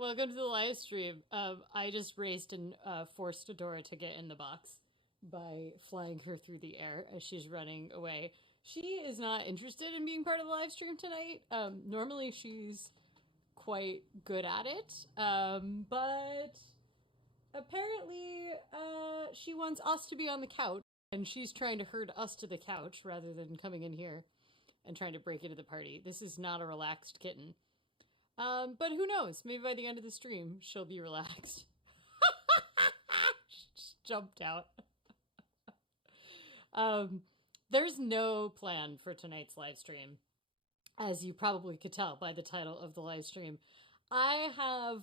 Welcome to the live stream. I just raced and forced Adora to get in the box by flying her through the air as she's running away. She is not interested in being part of the live stream tonight. Normally she's quite good at it, but apparently she wants us to be on the couch, and she's trying to herd us to the couch rather than coming in here and trying to break into the party. This is not a relaxed kitten. But who knows? Maybe by the end of the stream, she'll be relaxed. She just jumped out. There's no plan for tonight's live stream, as you probably could tell by the title of the live stream. I have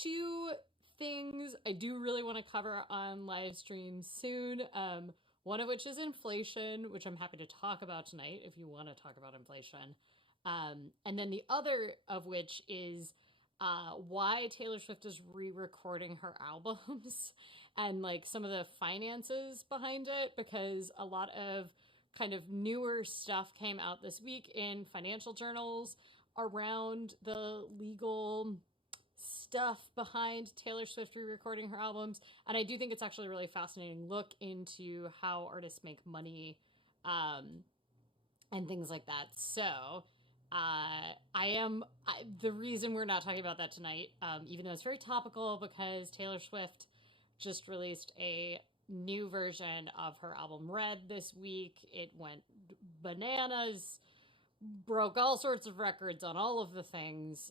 two things I do really want to cover on live stream soon. One of which is inflation, which I'm happy to talk about tonight if you want to talk about inflation. And then the other of which is why Taylor Swift is re-recording her albums and like some of the finances behind it, because a lot of kind of newer stuff came out this week in financial journals around the legal stuff behind Taylor Swift re-recording her albums. And I do think it's actually a really fascinating look into how artists make money and things like that. So the reason we're not talking about that tonight, even though it's very topical, because Taylor Swift just released a new version of her album Red this week. It went bananas, broke all sorts of records on all of the things.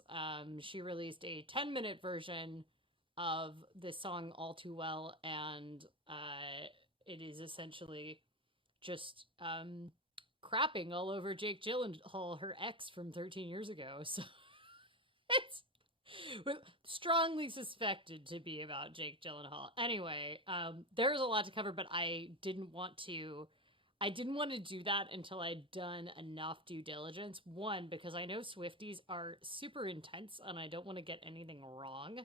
She released a 10-minute version of the song All Too Well, and it is essentially just crapping all over Jake Gyllenhaal, her ex from 13 years ago. So it's strongly suspected to be about Jake Gyllenhaal. Anyway, there's a lot to cover, but I didn't want to do that until I'd done enough due diligence. One, because I know Swifties are super intense and I don't want to get anything wrong.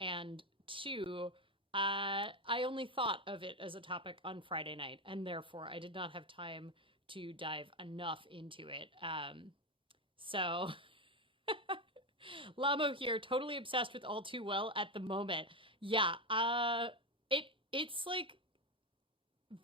And two, I only thought of it as a topic on Friday night, and therefore I did not have time to dive enough into it. So Lamo here, totally obsessed with All Too Well at the moment. Yeah, it's like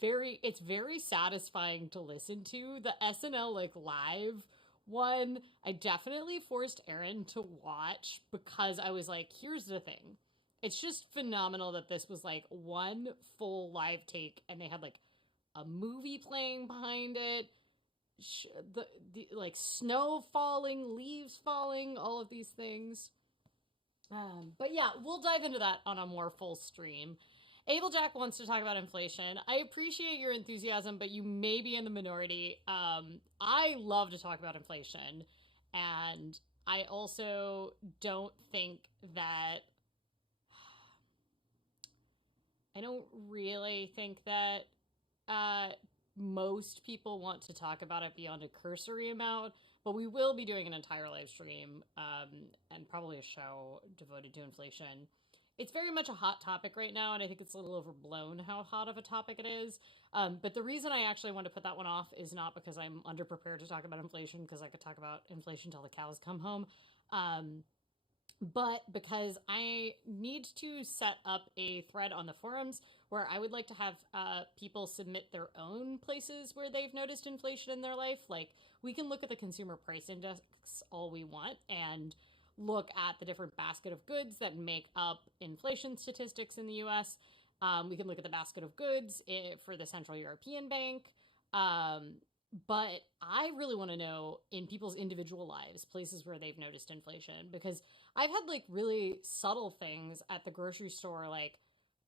it's very satisfying to listen to. The SNL like live one, I definitely forced Aaron to watch because I was like, here's the thing. It's just phenomenal that this was like one full live take and they had like a movie playing behind it, the like snow falling, leaves falling, all of these things. But yeah, we'll dive into that on a more full stream. Ablejack wants to talk about inflation. I appreciate your enthusiasm, but you may be in the minority. I love to talk about inflation, and I also don't think that I don't really think that most people want to talk about it beyond a cursory amount, but we will be doing an entire live stream and probably a show devoted to inflation. It's very much a hot topic right now, and I think it's a little overblown how hot of a topic it is. But the reason I actually want to put that one off is not because I'm underprepared to talk about inflation, because I could talk about inflation till the cows come home, but because I need to set up a thread on the forums where I would like to have people submit their own places where they've noticed inflation in their life. Like, we can look at the consumer price index all we want and look at the different basket of goods that make up inflation statistics in the US. We can look at the basket of goods for the Central European Bank. But I really want to know in people's individual lives, places where they've noticed inflation, because I've had like really subtle things at the grocery store, like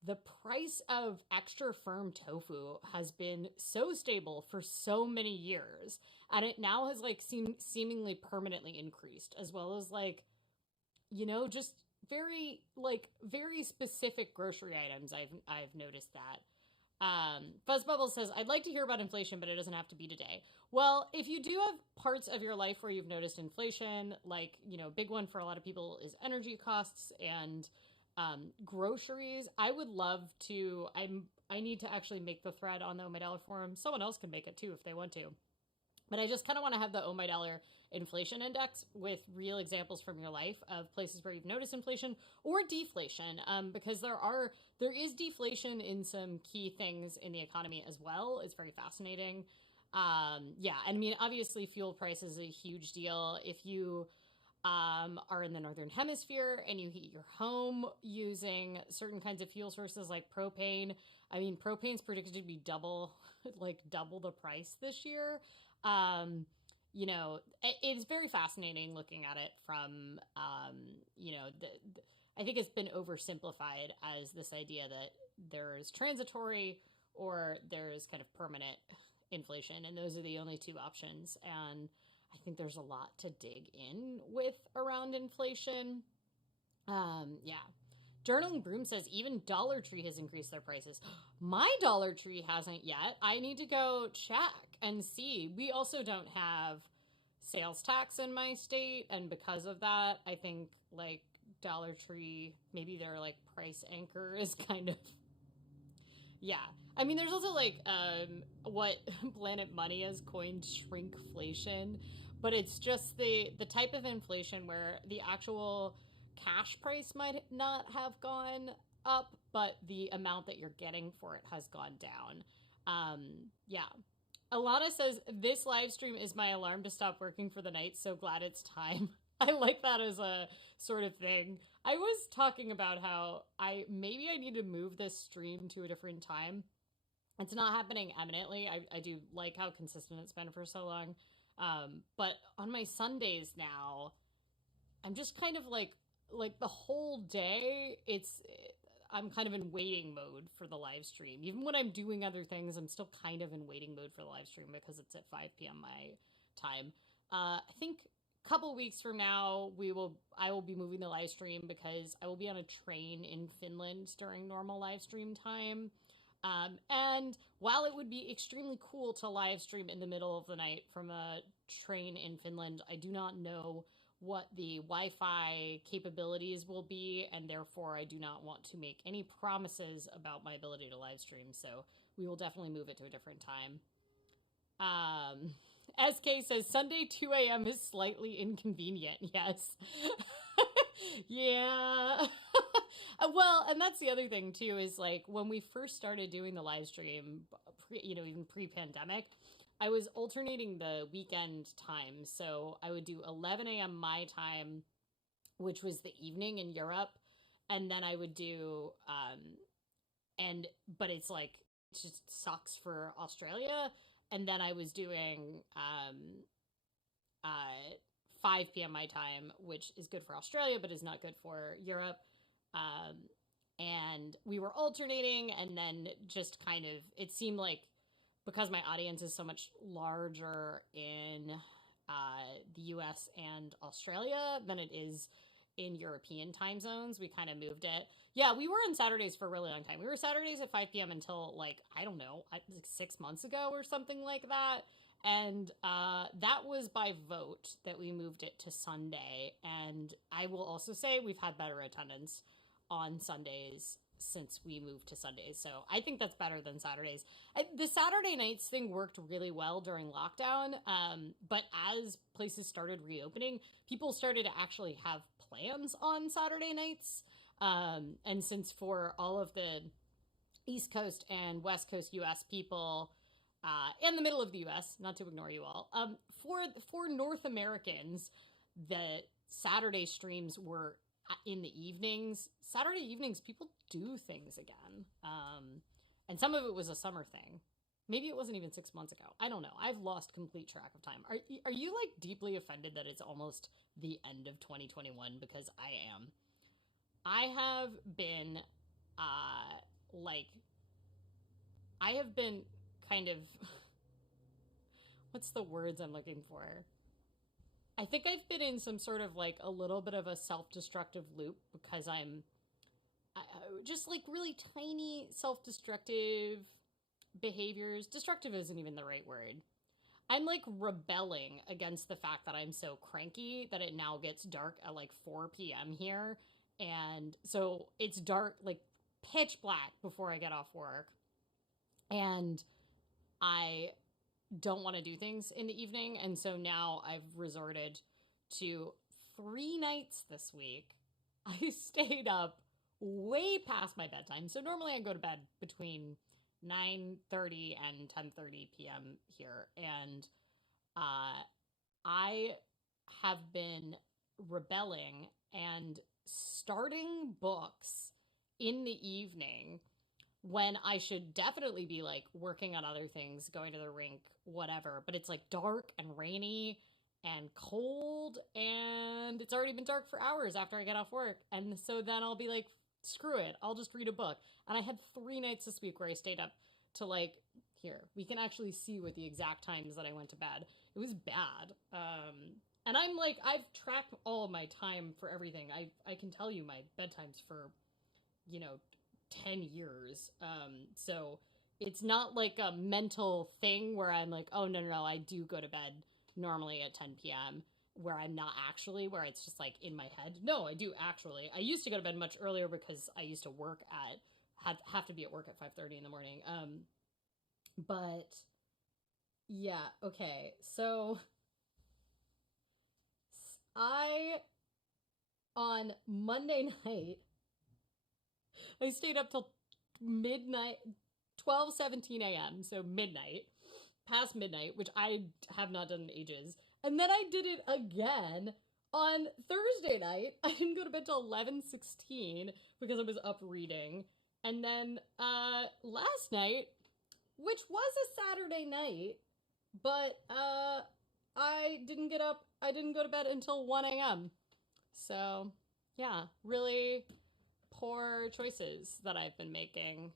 the price of extra firm tofu has been so stable for so many years, and it now has like seemingly permanently increased, as well as like, you know, just very specific grocery items. I've noticed that. Fuzzbubble says, I'd like to hear about inflation, but it doesn't have to be today. Well, if you do have parts of your life where you've noticed inflation, like, you know, big one for a lot of people is energy costs and groceries. I would love to, I need to actually make the thread on the Oh My Dollar forum. Someone else can make it too if they want to. But I just kind of want to have the Oh My Dollar inflation index with real examples from your life of places where you've noticed inflation or deflation, because there is deflation in some key things in the economy as well. It's very fascinating. Yeah, and I mean, obviously, fuel price is a huge deal. If you are in the northern hemisphere and you heat your home using certain kinds of fuel sources like propane, I mean, propane's predicted to be double the price this year. You know, it's very fascinating looking at it from, you know, I think it's been oversimplified as this idea that there's transitory or there's kind of permanent inflation, and those are the only two options. And I think there's a lot to dig in with around inflation. Yeah. Journaling Broom says even Dollar Tree has increased their prices. My Dollar Tree hasn't yet. I need to go check and see. We also don't have sales tax in my state, and because of that, I think like Dollar Tree, maybe their like price anchor is kind of, yeah. I mean, there's also like what Planet Money has coined shrinkflation, but it's just the type of inflation where the actual cash price might not have gone up, but the amount that you're getting for it has gone down. Yeah. Alana says, this live stream is my alarm to stop working for the night. So glad it's time. I like that as a sort of thing. I was talking about how I need to move this stream to a different time. It's not happening eminently. I do like how consistent it's been for so long. But on my Sundays now, I'm just kind of like the whole day, I'm kind of in waiting mode for the live stream. Even when I'm doing other things, I'm still kind of in waiting mode for the live stream because it's at 5 p.m. my time. I think a couple weeks from now, I will be moving the live stream because I will be on a train in Finland during normal live stream time. And while it would be extremely cool to live stream in the middle of the night from a train in Finland, I do not know what the Wi-Fi capabilities will be, and therefore I do not want to make any promises about my ability to live stream, so we will definitely move it to a different time. SK says, Sunday 2 a.m. is slightly inconvenient. Yes. Yeah. Well, and that's the other thing, too, is like when we first started doing the live stream, even pre-pandemic, I was alternating the weekend time. So I would do 11 a.m. my time, which was the evening in Europe. And then I would do, but it's like, it just sucks for Australia. And then I was doing 5 p.m. my time, which is good for Australia, but is not good for Europe. And we were alternating, and then just kind of, it seemed like, because my audience is so much larger in the US and Australia than it is in European time zones, we kind of moved it. Yeah, we were on Saturdays for a really long time. We were Saturdays at 5 p.m. until, like, I don't know, like 6 months ago or something like that. And that was by vote that we moved it to Sunday. And I will also say we've had better attendance on Sundays since we moved to Sundays. So I think that's better than Saturdays. The Saturday nights thing worked really well during lockdown. But as places started reopening, people started to actually have plans on Saturday nights. And since for all of the East Coast and West Coast US people, and the middle of the US, not to ignore you all, for North Americans, the Saturday streams were in the evenings. Saturday evenings, people do things again. And some of it was a summer thing. Maybe it wasn't even 6 months ago. I don't know. I've lost complete track of time. Are you like deeply offended that it's almost the end of 2021? Because I am. I have been, kind of, what's the words I'm looking for? I think I've been in some sort of like a little bit of a self-destructive loop because I'm just like really tiny self-destructive behaviors. Destructive isn't even the right word. I'm like rebelling against the fact that I'm so cranky that it now gets dark at like 4 p.m. here. And so it's dark, like pitch black before I get off work. And I don't want to do things in the evening. And so now I've resorted to 3 nights this week. I stayed up way past my bedtime. So normally I go to bed between 9:30 and 10:30 p.m. here. And I have been rebelling and starting books in the evening when I should definitely be like working on other things, going to the rink, whatever. But it's like dark and rainy and cold, and it's already been dark for hours after I get off work. And so then I'll be like, screw it, I'll just read a book. And I had 3 nights this week where I stayed up to like, here, we can actually see what the exact times that I went to bed. It was bad. And I'm like, I've tracked all of my time for everything. I can tell you my bedtimes for, 10 years. So it's not like a mental thing where I'm like, oh, no, I do go to bed normally at 10 p.m. where I'm not actually, where it's just like in my head. No, I do actually. I used to go to bed much earlier because I used to work have to be at work at 5:30 in the morning. But yeah, okay. So on Monday night, I stayed up till midnight, 12:17 a.m., so midnight, past midnight, which I have not done in ages. And then I did it again on Thursday night. I didn't go to bed till 11:16 because I was up reading. And then last night, which was a Saturday night, but I didn't get up. I didn't go to bed until 1 a.m. So, yeah, really poor choices that I've been making.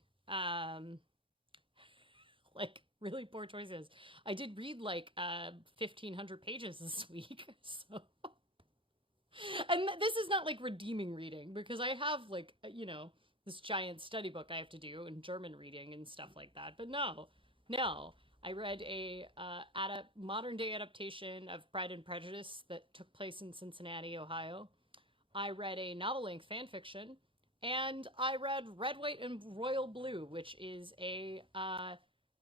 Like, really poor choices. I did read like 1,500 pages this week, so. And this is not like redeeming reading because I have like, this giant study book I have to do and German reading and stuff like that. But no. I read a modern day adaptation of Pride and Prejudice that took place in Cincinnati, Ohio. I read a novel-length fan fiction, and I read Red, White, and Royal Blue, which is a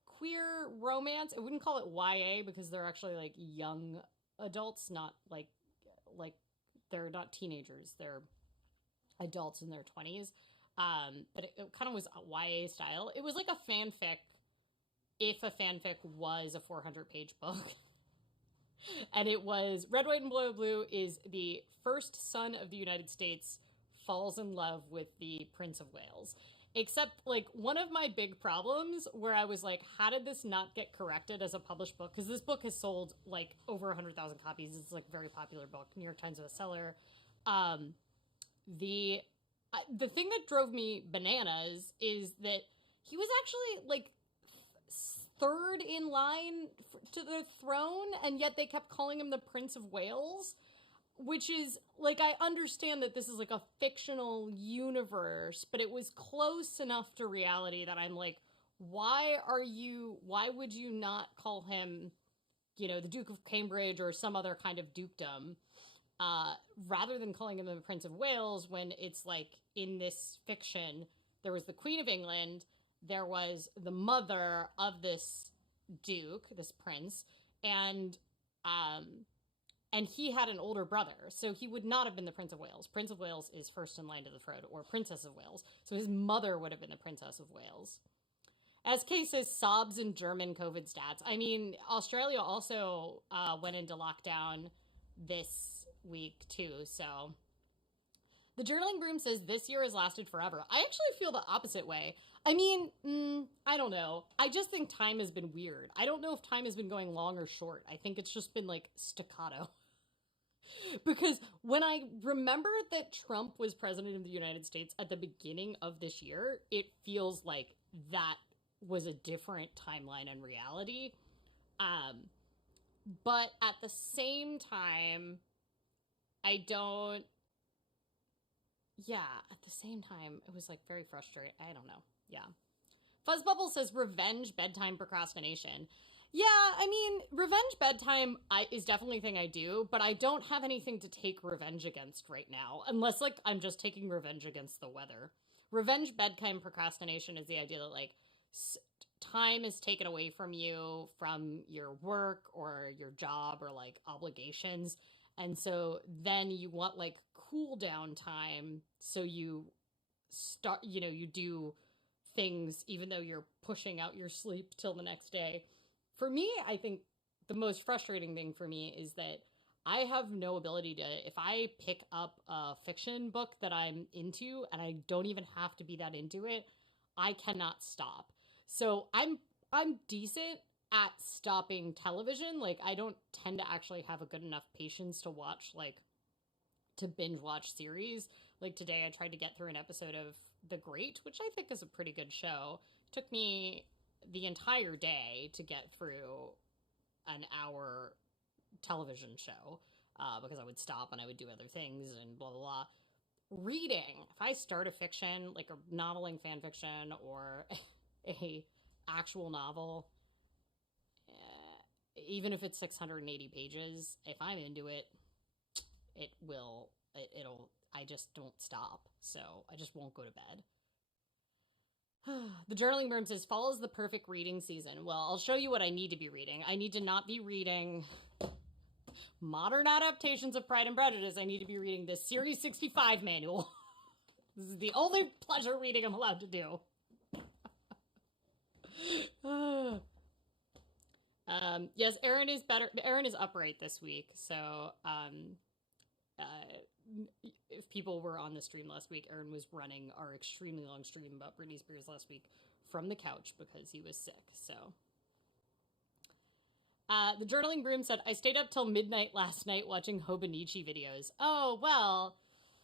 queer romance. I wouldn't call it YA because they're actually like young adults, not like they're not teenagers. They're adults in their 20s. But it kind of was YA style. It was like a fanfic, if a fanfic was a 400-page book. And it was Red, White, and Royal Blue is the first son of the United States falls in love with the Prince of Wales. Except, like, one of my big problems where I was like, how did this not get corrected as a published book? Because this book has sold, like, over 100,000 copies. It's, like, a very popular book. New York Times bestseller. The thing that drove me bananas is that he was actually, like, third in line to the throne, and yet they kept calling him the Prince of Wales, which is, like, I understand that this is, like, a fictional universe, but it was close enough to reality that I'm like, why would you not call him, the Duke of Cambridge or some other kind of dukedom, rather than calling him the Prince of Wales when it's, like, in this fiction, there was the Queen of England, there was the mother of this duke, this prince, and he had an older brother, so he would not have been the Prince of Wales. Prince of Wales is first in line to the throne, or Princess of Wales, so his mother would have been the Princess of Wales. As Kay says, sobs in German COVID stats. I mean, Australia also went into lockdown this week, too, so. The Journaling Broom says this year has lasted forever. I actually feel the opposite way. I mean, I don't know. I just think time has been weird. I don't know if time has been going long or short. I think it's just been, like, staccato. Because when I remember that Trump was president of the United States at the beginning of this year, it feels like that was a different timeline and reality. But at the same time, at the same time, it was, like, very frustrating. I don't know. Yeah. Fuzzbubble says revenge bedtime procrastination. Yeah, I mean, revenge bedtime is definitely a thing I do, but I don't have anything to take revenge against right now, unless, like, I'm just taking revenge against the weather. Revenge bedtime procrastination is the idea that, like, time is taken away from you from your work or your job or like obligations. And so then you want like cool down time. So you start, you do things even though you're pushing out your sleep till the next day. For me, I think the most frustrating thing for me is that I have no ability to, if I pick up a fiction book that I'm into and I don't even have to be that into it, I cannot stop. So I'm decent at stopping television. Like I don't tend to actually have a good enough patience to watch like to binge watch series. Like today I tried to get through an episode of The Great, which I think is a pretty good show. It took me the entire day to get through an hour television show because I would stop and I would do other things and blah, blah, blah. Reading, if I start a fiction, like a noveling fan fiction or a actual novel, even if it's 680 pages, if I'm into it, I just don't stop. So I just won't go to bed. The journaling room says, fall is the perfect reading season. Well, I'll show you what I need to be reading. I need to not be reading modern adaptations of Pride and Prejudice. I need to be reading the Series 65 manual. This is the only pleasure reading I'm allowed to do. Yes, Erin is better. Erin is upright this week. So if people were on the stream last week, Erin was running our extremely long stream about Britney Spears last week from the couch because he was sick. So the journaling broom said, I stayed up till midnight last night watching Hobonichi videos. Oh, well,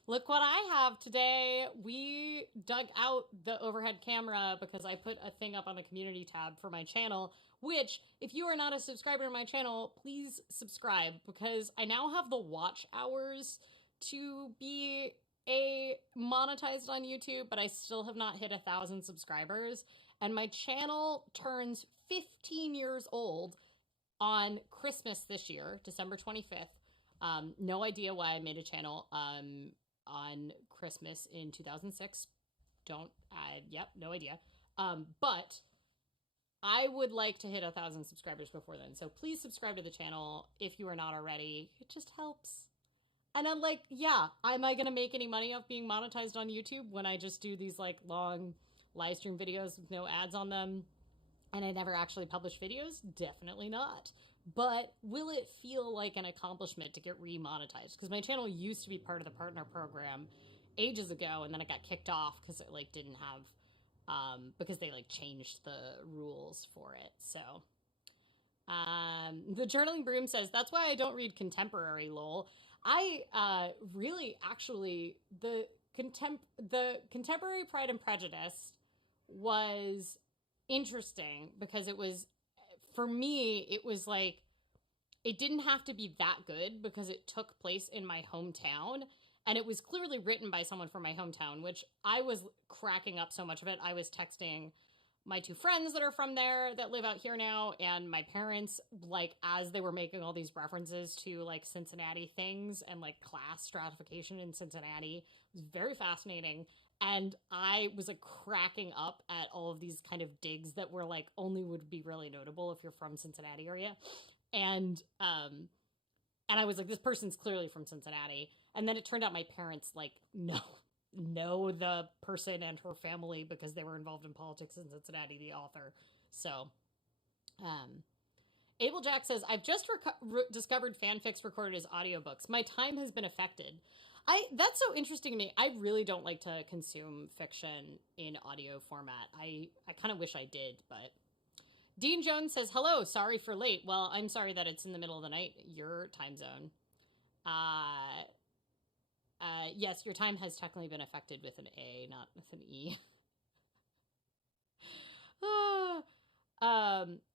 look what I have today. We dug out the overhead camera because I put a thing up on the community tab for my channel, which, if you are not a subscriber to my channel, please subscribe because I now have the watch hours to be monetized on YouTube, but I still have not hit 1,000 subscribers. And my channel turns 15 years old on Christmas this year, December 25th. No idea why I made a channel on Christmas in 2006. No idea. But I would like to hit 1,000 subscribers before then. So please subscribe to the channel if you are not already. It just helps. And I'm like, yeah, am I going to make any money off being monetized on YouTube when I just do these like long live stream videos with no ads on them and I never actually publish videos? Definitely not. But will it feel like an accomplishment to get re-monetized? Because my channel used to be part of the partner program ages ago, and then it got kicked off because it like didn't have, because they like changed the rules for it. So the journaling broom says, that's why I don't read contemporary, lol. I really actually, the contemporary Pride and Prejudice was interesting because it was, for me, it was like, it didn't have to be that good because it took place in my hometown. And it was clearly written by someone from my hometown, which I was cracking up so much of it. I was texting my two friends that are from there that live out here now and my parents, like, as they were making all these references to like Cincinnati things and like class stratification in Cincinnati. It was very fascinating. And I was like cracking up at all of these kind of digs that were like only would be really notable if you're from Cincinnati area. And I was like, this person's clearly from Cincinnati. And then it turned out my parents like know the person and her family because they were involved in politics in Cincinnati, the author. So, Abel Jack says, I've just discovered fanfics recorded as audiobooks. My time has been affected. That's so interesting to me. I really don't like to consume fiction in audio format. I kind of wish I did, but Dean Jones says, hello, sorry for late. Well, I'm sorry that it's in the middle of the night, your time zone. Yes, your time has technically been affected with an A, not with an E.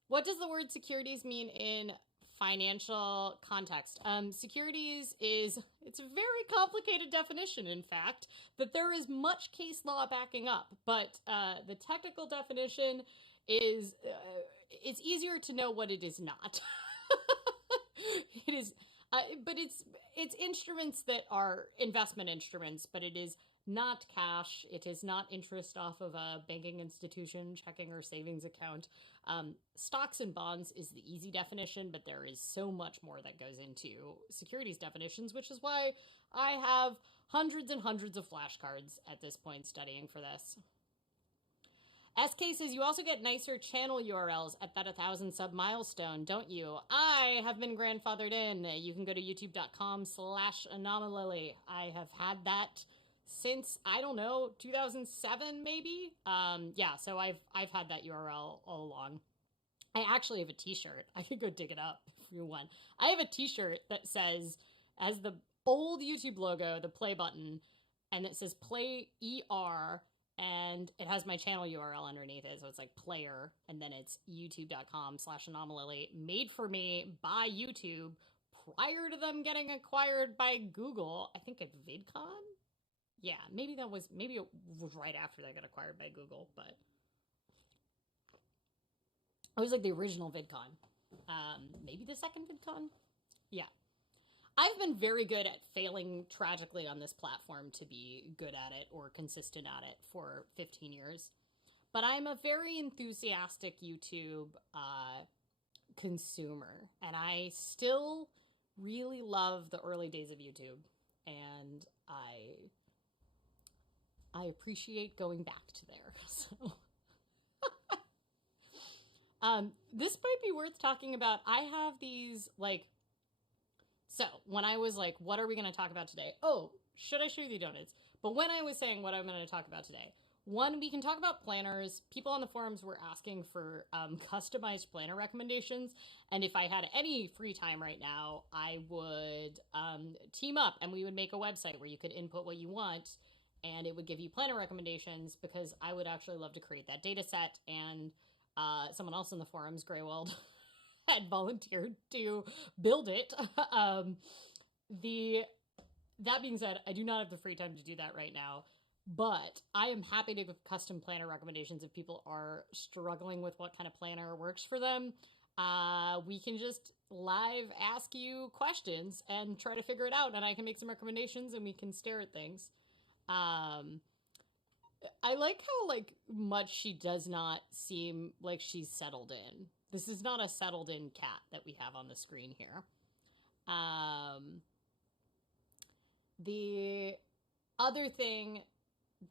What does the word securities mean in financial context? Securities it's a very complicated definition, in fact, that there is much case law backing up, but the technical definition is it's easier to know what it is not. It is, but it's instruments that are investment instruments, but it is not cash. It is not interest off of a banking institution, checking, or savings account. Stocks and bonds is the easy definition, but there is so much more that goes into securities definitions, which is why I have hundreds and hundreds of flashcards at this point studying for this. SK says you also get nicer channel URLs at that 1,000 sub milestone, don't you? I have been grandfathered in. You can go to youtube.com/anomalily. I have had that since, I don't know, 2007 maybe. Yeah, so I've had that URL all along. I actually have a t-shirt. I could go dig it up if you want. I have a t-shirt that says, as the old YouTube logo, the play button, and it says play ER, and it has my channel URL underneath it. So it's like player, and then it's youtube.com/anomalily, made for me by YouTube prior to them getting acquired by Google. I think at VidCon? Yeah, maybe it was right after they got acquired by Google, but it was like the original VidCon. Maybe the second VidCon? Yeah. I've been very good at failing tragically on this platform to be good at it or consistent at it for 15 years. But I'm a very enthusiastic YouTube consumer, and I still really love the early days of YouTube, and I appreciate going back to there. So this might be worth talking about. I have these, like, so when I was like, what are we going to talk about today? Oh, should I show you the donuts? But when I was saying what I'm going to talk about today, one, we can talk about planners. People on the forums were asking for customized planner recommendations. And if I had any free time right now, I would team up and we would make a website where you could input what you want and it would give you planner recommendations, because I would actually love to create that data set. And someone else in the forums, Greywald, had volunteered to build it. That being said, I do not have the free time to do that right now, but I am happy to give custom planner recommendations if people are struggling with what kind of planner works for them. We can just live ask you questions and try to figure it out, and I can make some recommendations and we can stare at things. I like how, like, much she does not seem like she's settled in. This is not a settled in cat that we have on the screen here. The other thing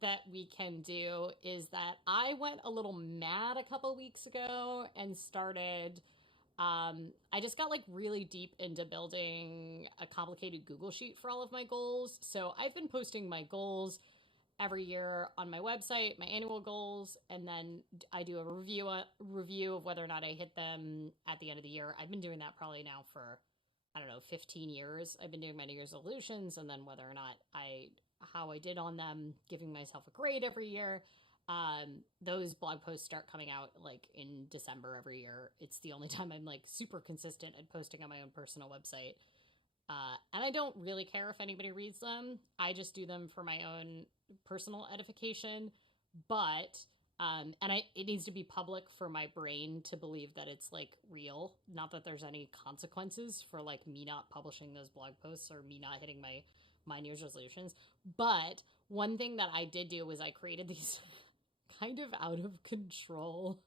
that we can do is that I went a little mad a couple weeks ago and started, I just got like really deep into building a complicated Google Sheet for all of my goals. So I've been posting my goals every year on my website, my annual goals, and then I do a review of whether or not I hit them at the end of the year. I've been doing that probably now for, I don't know, 15 years. I've been doing my New Year's resolutions, and then whether or not how I did on them, giving myself a grade every year. Those blog posts start coming out like in December every year. It's the only time I'm like super consistent at posting on my own personal website. And I don't really care if anybody reads them. I just do them for my own personal edification. But, it needs to be public for my brain to believe that it's like real. Not that there's any consequences for like me not publishing those blog posts or me not hitting my New Year's resolutions. But one thing that I did do was I created these kind of out of control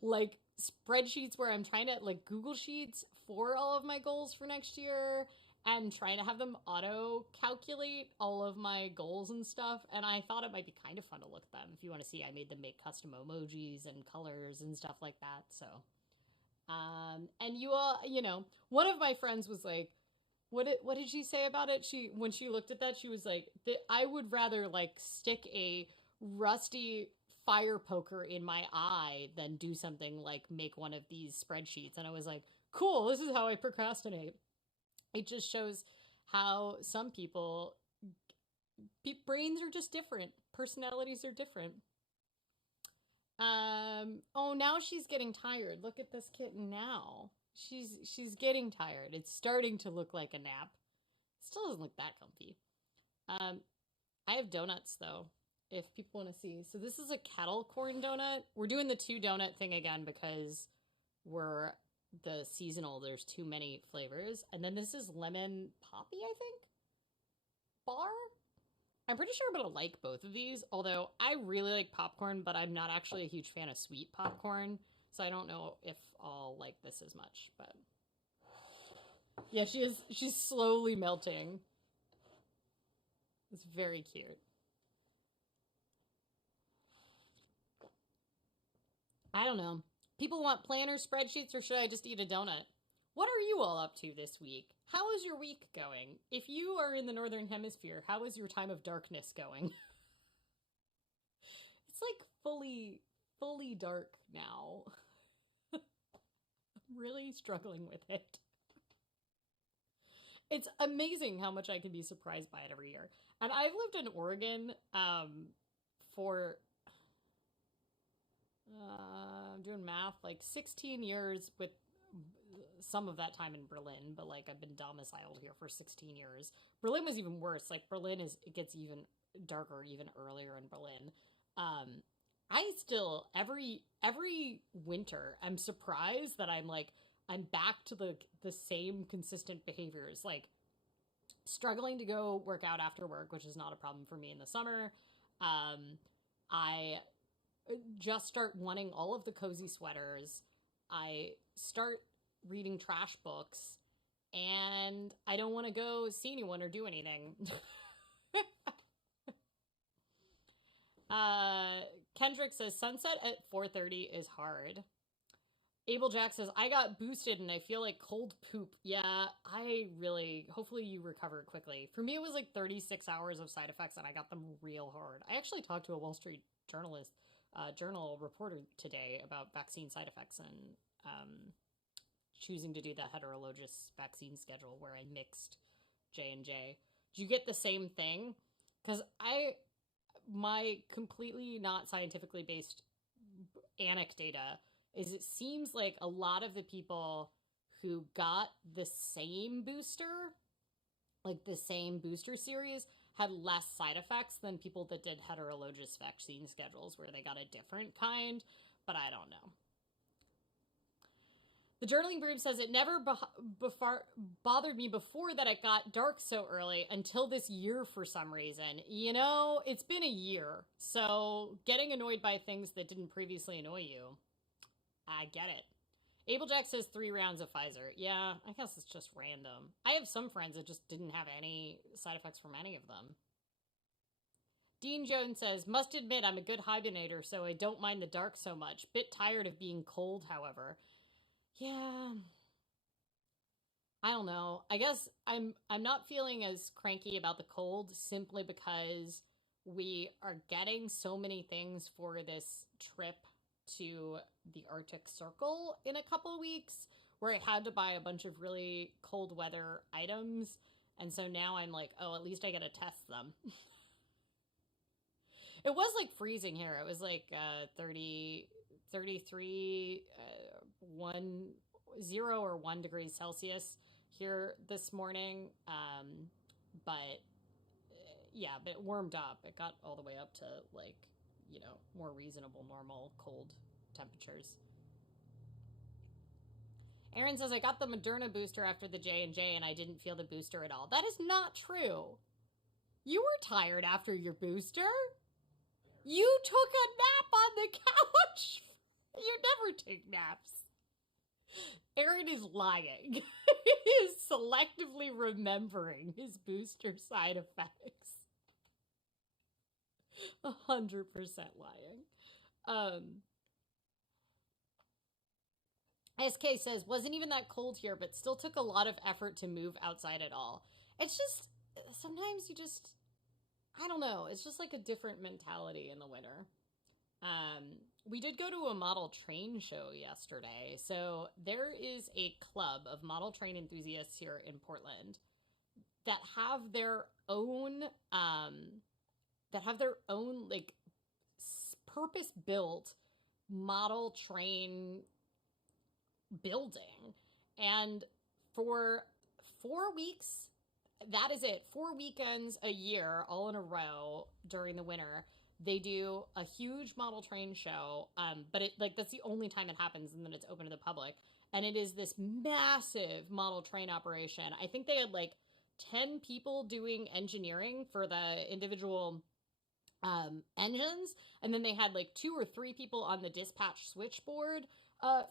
like spreadsheets where I'm trying to, like, Google Sheets for all of my goals for next year and trying to have them auto calculate all of my goals and stuff. And I thought it might be kind of fun to look at them. If you want to see, I made them make custom emojis and colors and stuff like that. So, and you all, one of my friends was like, what did she say about it? When she looked at that, she was like, I would rather like stick a rusty fire poker in my eye than do something like make one of these spreadsheets. And I was like, cool, this is how I procrastinate. It just shows how some people, brains are just different. Personalities are different. Oh, now she's getting tired. Look at this kitten now. She's getting tired. It's starting to look like a nap. Still doesn't look that comfy. I have donuts though, if people want to see. So this is a kettle corn donut. We're doing the 2 donut thing again because we're the seasonal. There's too many flavors. And then this is lemon poppy, I think. Bar? I'm pretty sure I'm going to like both of these, although I really like popcorn, but I'm not actually a huge fan of sweet popcorn, so I don't know if I'll like this as much, but yeah, she's slowly melting. It's very cute. I don't know. People want planners, spreadsheets, or should I just eat a donut? What are you all up to this week? How is your week going? If you are in the Northern Hemisphere, how is your time of darkness going? It's like fully dark now. I'm really struggling with it. It's amazing how much I can be surprised by it every year. And I've lived in Oregon for I'm doing math, like 16 years, with some of that time in Berlin, but like I've been domiciled here for 16 years. Berlin was even worse. Like Berlin it gets even darker even earlier in Berlin. I still every winter I'm surprised that I'm back to the same consistent behaviors, like struggling to go work out after work, which is not a problem for me in the summer. I just start wanting all of the cozy sweaters. I start reading trash books, and I don't want to go see anyone or do anything. Kendrick says sunset at 4:30 is hard. Abel Jack says I got boosted and I feel like cold poop. Yeah, hopefully you recover quickly. For me, it was like 36 hours of side effects, and I got them real hard. I actually talked to a Wall Street journal reporter today about vaccine side effects and choosing to do the heterologous vaccine schedule where I mixed J&J. Did you get the same thing? Because my completely not scientifically based anecdata is it seems like a lot of the people who got the same booster, like the same booster series, had less side effects than people that did heterologous vaccine schedules where they got a different kind, but I don't know. The journaling group says it never bothered me before that it got dark so early until this year for some reason. You know, it's been a year, so getting annoyed by things that didn't previously annoy you, I get it. Abel Jack says 3 rounds of Pfizer. Yeah, I guess it's just random. I have some friends that just didn't have any side effects from any of them. Dean Jones says, must admit I'm a good hibernator, so I don't mind the dark so much. Bit tired of being cold, however. Yeah, I don't know. I guess I'm not feeling as cranky about the cold simply because we are getting so many things for this trip to the Arctic Circle in a couple weeks where I had to buy a bunch of really cold weather items. And so now I'm like, oh, at least I get to test them. It was like freezing here. It was like 30, 33, 0 or 1 degrees Celsius here this morning. But yeah, but it warmed up. It got all the way up to like, more reasonable, normal cold temperatures. Aaron says I got the Moderna booster after the J&J and I didn't feel the booster at all. That is not true. You were tired after your booster. You took a nap on the couch. You never take naps. Aaron is lying. He is selectively remembering his booster side effects. 100% lying. SK says, wasn't even that cold here, but still took a lot of effort to move outside at all. It's just, sometimes you just, I don't know. It's just like a different mentality in the winter. We did go to a model train show yesterday. So there is a club of model train enthusiasts here in Portland that have their own, like purpose-built model train building. And for 4 weeks, that is it. 4 weekends a year, all in a row during the winter, they do a huge model train show. But that's the only time it happens, and then it's open to the public. And it is this massive model train operation. I think they had 10 people doing engineering for the individual engines, and then they had like 2 or 3 people on the dispatch switchboard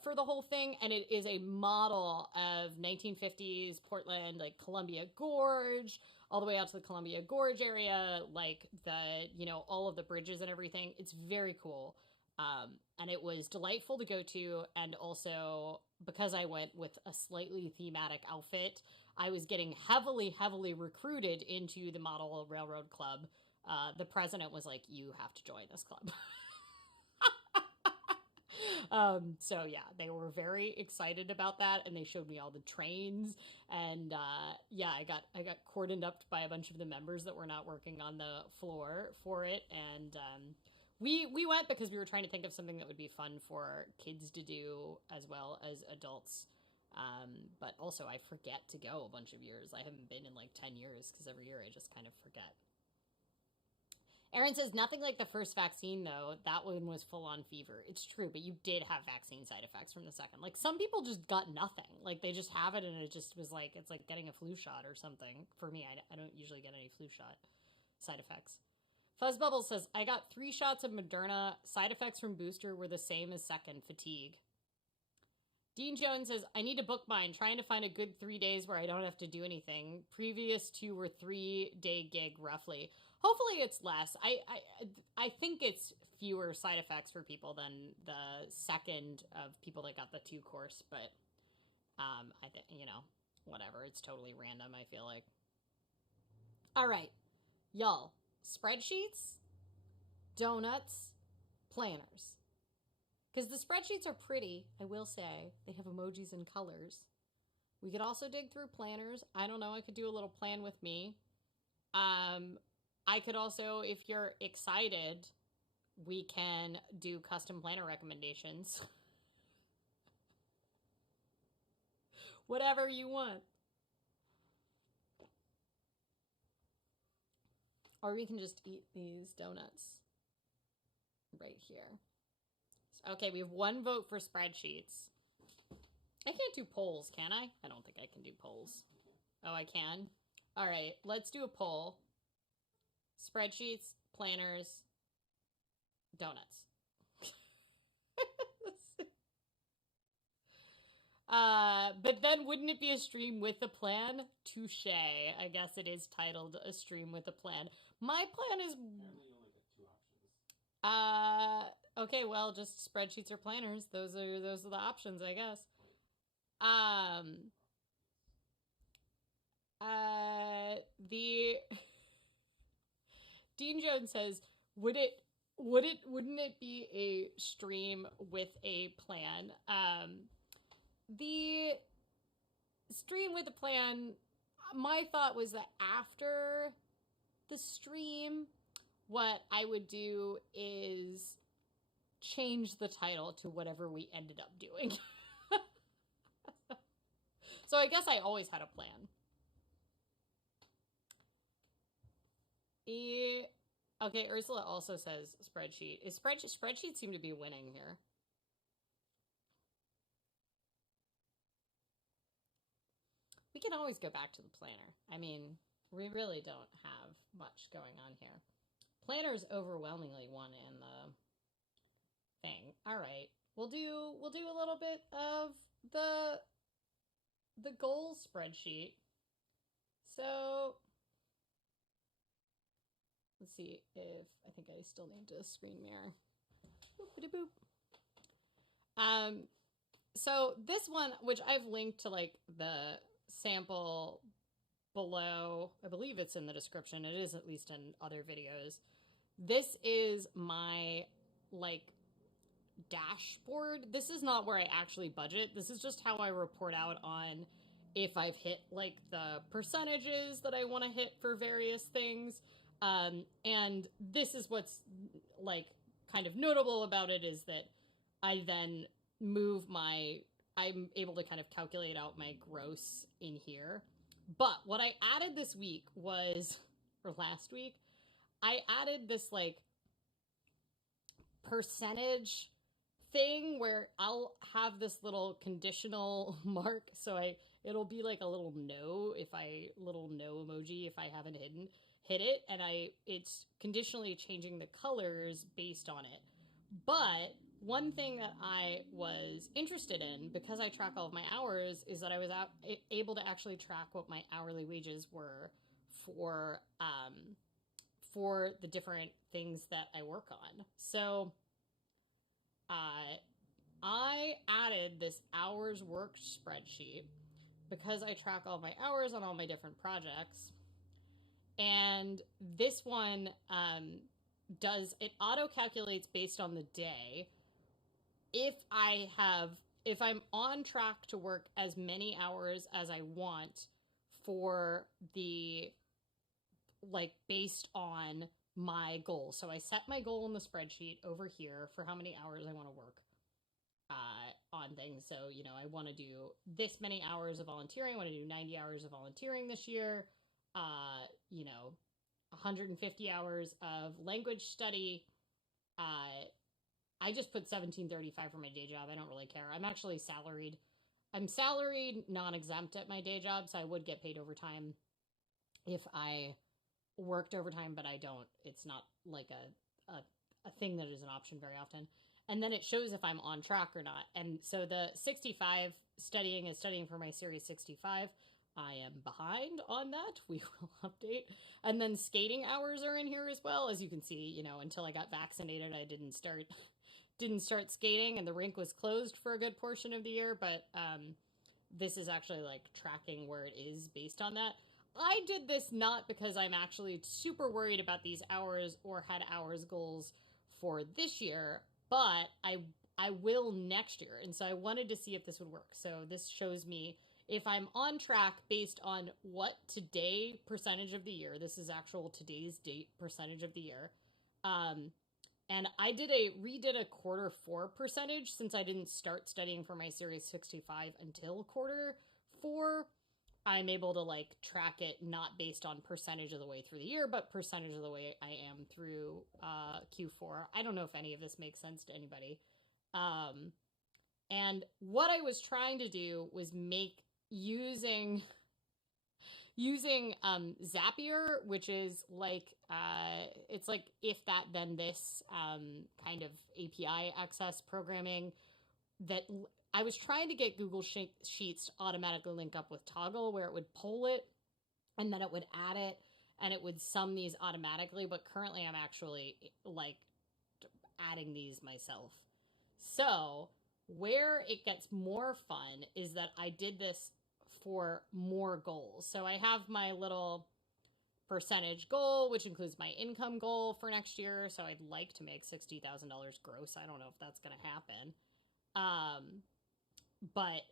for the whole thing. And it is a model of 1950s Portland, like Columbia Gorge, all the way out to the Columbia Gorge area, like the, you know, all of the bridges and everything. It's very cool. And it was delightful to go to. And also, because I went with a slightly thematic outfit, I was getting heavily, heavily recruited into the Model Railroad Club. The president was like, you have to join this club. So yeah, they were very excited about that, and they showed me all the trains, and yeah, I got cordoned up by a bunch of the members that were not working on the floor for it, and we went because we were trying to think of something that would be fun for kids to do as well as adults. But also, I forget to go a bunch of years. I haven't been in like 10 years because every year I just kind of forget. Aaron says, nothing like the first vaccine, though. That one was full-on fever. It's true, but you did have vaccine side effects from the second. Like, some people just got nothing. Like, they just have it, and it just was like, it's like getting a flu shot or something. For me, I don't usually get any flu shot side effects. Fuzzbubble says, I got 3 shots of Moderna. Side effects from booster were the same as second, fatigue. Dean Jones says, I need to book mine, trying to find a good 3 days where I don't have to do anything. Previous 2 or 3 day gig, roughly. Hopefully it's less. I think it's fewer side effects for people than the second of people that got the 2 course, but I think, you know, whatever. It's totally random, I feel like. All right, y'all. Spreadsheets, donuts, planners. Because the spreadsheets are pretty, I will say. They have emojis and colors. We could also dig through planners. I don't know, I could do a little plan with me. I could also, if you're excited, we can do custom planner recommendations. Whatever you want. Or we can just eat these donuts right here. Okay, we have 1 vote for spreadsheets. I can't do polls, can I? I don't think I can do polls. Oh, I can? All right, let's do a poll. Spreadsheets, planners, donuts. But then wouldn't it be a stream with a plan? Touche. I guess it is titled a stream with a plan. My plan is... okay, well, just spreadsheets or planners. Those are the options, I guess. The Dean Jones says, wouldn't it be a stream with a plan? The stream with a plan, my thought was that after the stream, what I would do is change the title to whatever we ended up doing. So I guess I always had a plan. Okay, Ursula also says spreadsheet. Spreadsheets seem to be winning here. We can always go back to the planner. I mean, we really don't have much going on here. Planner's overwhelmingly won in the thing. All right, we'll do a little bit of the goals spreadsheet. So let's see if I think I still need to screen mirror. Boop-a-de-boop. So this one, which I've linked to like the sample below, I believe it's in the description. It is at least in other videos. This is my like dashboard. This is not where I actually budget. This is just how I report out on if I've hit like the percentages that I want to hit for various things. And this is what's like kind of notable about it is that I then I'm able to kind of calculate out my gross in here. But what I added this week was, or last week, I added this like percentage thing where I'll have this little conditional mark. So it'll be like a little no emoji if I haven't hit it, and it's conditionally changing the colors based on it. But one thing that I was interested in, because I track all of my hours, is that I was able to actually track what my hourly wages were for the different things that I work on. So I added this hours worked spreadsheet because I track all my hours on all my different projects. And this one it auto calculates based on the day if I'm on track to work as many hours as I want for the, like, based on my goal. So I set my goal in the spreadsheet over here for how many hours I want to work on things. So, I want to do this many hours of volunteering. I want to do 90 hours of volunteering this year. 150 hours of language study. I just put 1735 for my day job. I don't really care. I'm actually salaried. I'm salaried, non-exempt at my day job, so I would get paid overtime if I worked overtime, but I don't. It's not like a thing that is an option very often. And then it shows if I'm on track or not. And so the 65 studying is studying for my Series 65. I am behind on that. We will update. And then skating hours are in here as well. As you can see, until I got vaccinated, I didn't start skating, and the rink was closed for a good portion of the year. But this is actually like tracking where it is based on that. I did this not because I'm actually super worried about these hours or had hours goals for this year, but I will next year. And so I wanted to see if this would work. So this shows me if I'm on track based on what today percentage of the year. This is actual today's date percentage of the year. And I redid a quarter 4 percentage since I didn't start studying for my Series 65 until quarter 4. I'm able to like track it not based on percentage of the way through the year, but percentage of the way I am through Q4. I don't know if any of this makes sense to anybody. And what I was trying to do was make using Zapier, which is like it's like if that then this kind of API access programming that I was trying to get Google Sheets to automatically link up with Toggle, where it would pull it and then it would add it and it would sum these automatically. But currently I'm actually like adding these myself. So where it gets more fun is that I did this for more goals. So I have my little percentage goal, which includes my income goal for next year. So I'd like to make $60,000 gross. I don't know if that's going to happen. But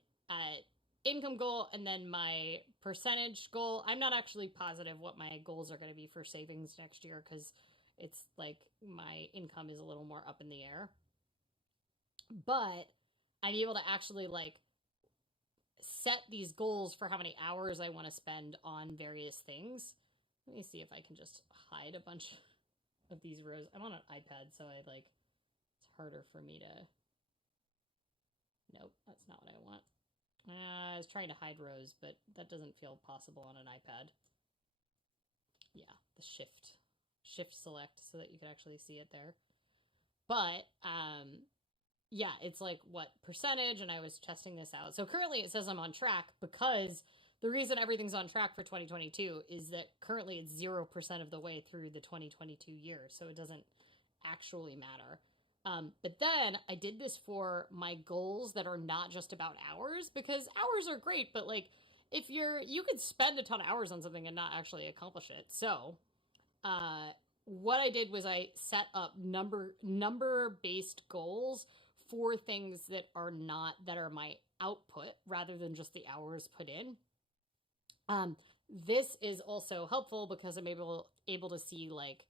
income goal and then my percentage goal. I'm not actually positive what my goals are going to be for savings next year because it's like my income is a little more up in the air. But I'm able to actually like set these goals for how many hours I want to spend on various things. Let me see if I can just hide a bunch of these rows. I'm on an iPad, so it's harder for me to... Nope, that's not what I want. I was trying to hide rows, but that doesn't feel possible on an iPad. Yeah, the shift select so that you can actually see it there. But yeah, it's like what percentage, and I was testing this out. So currently it says I'm on track because the reason everything's on track for 2022 is that currently it's 0% of the way through the 2022 year, so it doesn't actually matter. But then I did this for my goals that are not just about hours, because hours are great, but like if you could spend a ton of hours on something and not actually accomplish it. So what I did was I set up number-based goals for things that are my output rather than just the hours put in. This is also helpful because I'm able to see like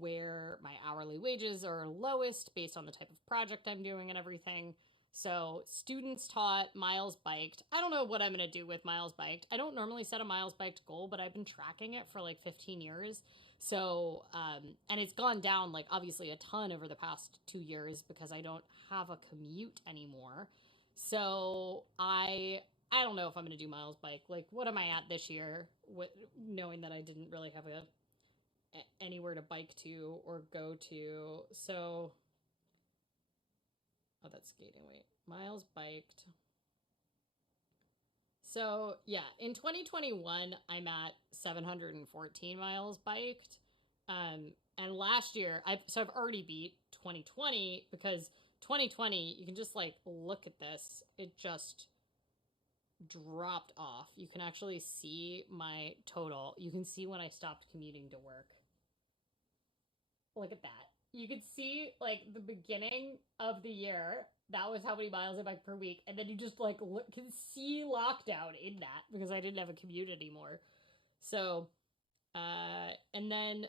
where my hourly wages are lowest based on the type of project I'm doing and everything. So students taught, miles biked. I don't know what I'm going to do with miles biked. I don't normally set a miles biked goal, but I've been tracking it for like 15 years. So, and it's gone down like obviously a ton over the past 2 years because I don't have a commute anymore. So I I don't know if I'm going to do miles bike. Like, what am I at this year? Knowing that I didn't really have anywhere to bike to or go to. So, oh, that's skating. Wait, miles biked. So, yeah, in 2021, I'm at 714 miles biked. And last year, I've already beat 2020 because 2020, you can just like look at this. It just dropped off. You can actually see my total. You can see when I stopped commuting to work. Look at that. You could see like the beginning of the year. That was how many miles I biked per week, and then you just like can see lockdown in that because I didn't have a commute anymore. So, and then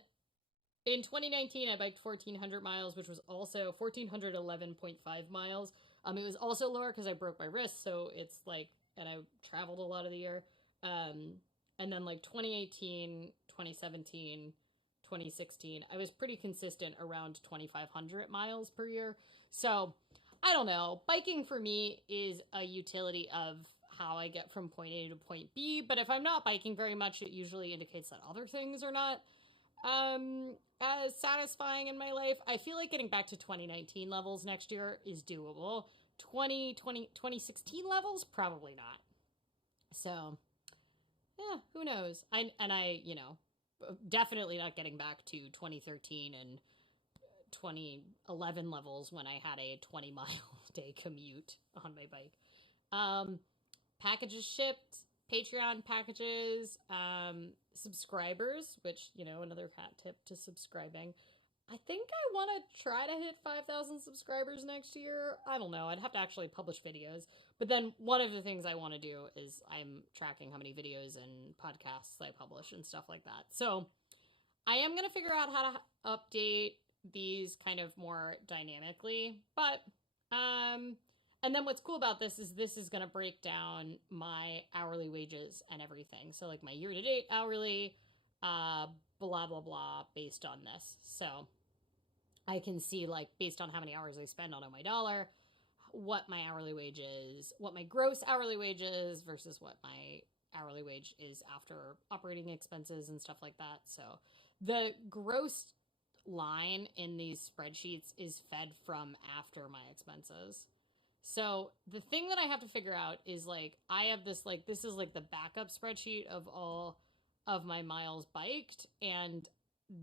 in 2019, I biked 1,400 miles, which was also 1,411.5 miles. It was also lower because I broke my wrist, so it's like, and I traveled a lot of the year. And then like 2018, 2017, 2016, I was pretty consistent around 2,500 miles per year. So I don't know. Biking for me is a utility of how I get from point A to point B. But if I'm not biking very much, it usually indicates that other things are not as satisfying in my life. I feel like getting back to 2019 levels next year is doable. 2016 levels, probably not. So, yeah, who knows? I definitely not getting back to 2013 and 2011 levels when I had a 20-mile day commute on my bike. Packages shipped, Patreon packages, subscribers, which, another hat tip to subscribing. I think I want to try to hit 5,000 subscribers next year. I don't know. I'd have to actually publish videos. But then one of the things I want to do is I'm tracking how many videos and podcasts I publish and stuff like that. So I am going to figure out how to update these kind of more dynamically. But, and then what's cool about this is going to break down my hourly wages and everything. So like my year-to-date hourly, blah, blah, blah, based on this. So I can see like based on how many hours I spend on my dollar, what my hourly wage is, what my gross hourly wage is versus what my hourly wage is after operating expenses and stuff like that. So the gross line in these spreadsheets is fed from after my expenses. So the thing that I have to figure out is like, I have this, like, this is like the backup spreadsheet of all of my miles biked. And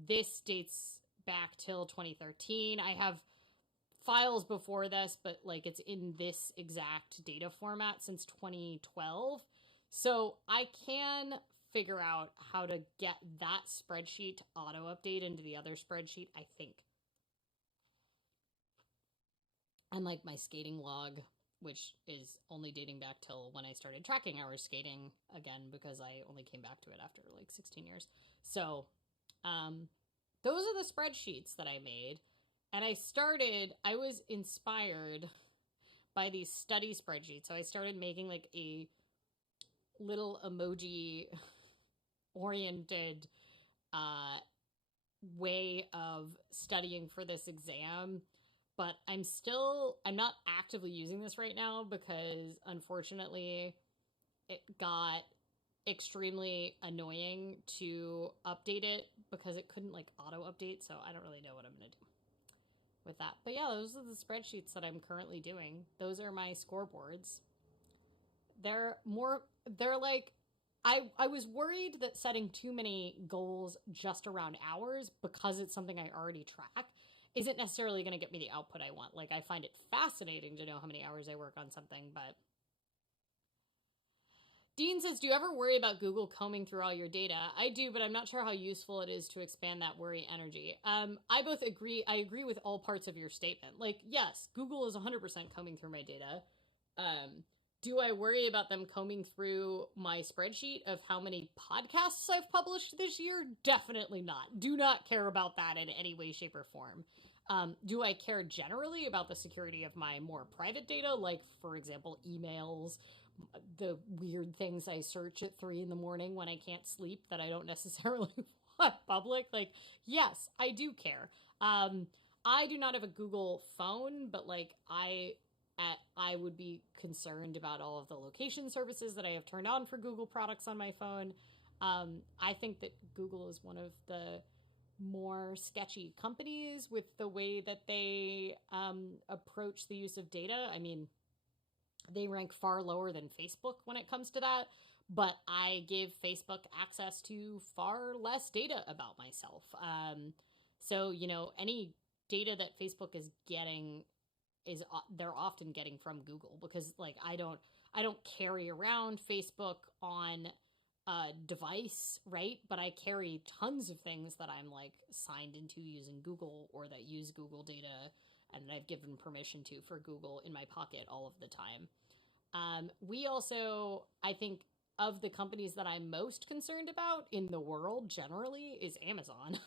this dates back till 2013. I have files before this, but like it's in this exact data format since 2012. So I can figure out how to get that spreadsheet to auto update into the other spreadsheet, I think. Unlike my skating log, which is only dating back till when I started tracking hours skating again, because I only came back to it after like 16 years. So, those are the spreadsheets that I made. And I was inspired by these study spreadsheets. So I started making like a little emoji oriented way of studying for this exam. But I'm not actively using this right now because unfortunately it got extremely annoying to update it because it couldn't like auto update. So I don't really know what I'm going to do with that. But yeah, those are the spreadsheets that I'm currently doing. Those are my scoreboards. They're like, I was worried that setting too many goals just around hours because it's something I already track isn't necessarily going to get me the output I want. Like, I find it fascinating to know how many hours I work on something, but Dean says, do you ever worry about Google combing through all your data? I do, but I'm not sure how useful it is to expand that worry energy. I agree with all parts of your statement. Like, yes, Google is 100% combing through my data. Do I worry about them combing through my spreadsheet of how many podcasts I've published this year? Definitely not. Do not care about that in any way, shape, or form. Do I care generally about the security of my more private data, like, for example, emails, the weird things I search at 3 a.m. when I can't sleep that I don't necessarily want public? Like, yes, I do care. I do not have a Google phone, but like I would be concerned about all of the location services that I have turned on for Google products on my phone. I think that Google is one of the more sketchy companies with the way that they approach the use of data. I mean, they rank far lower than Facebook when it comes to that, but I give Facebook access to far less data about myself. So, any data that Facebook is getting is they're often getting from Google, because like I don't carry around Facebook on a device, right? But I carry tons of things that I'm like signed into using Google, or that use Google data and I've given permission to for Google in my pocket all of the time. We also, I think, of the companies that I'm most concerned about in the world generally is Amazon.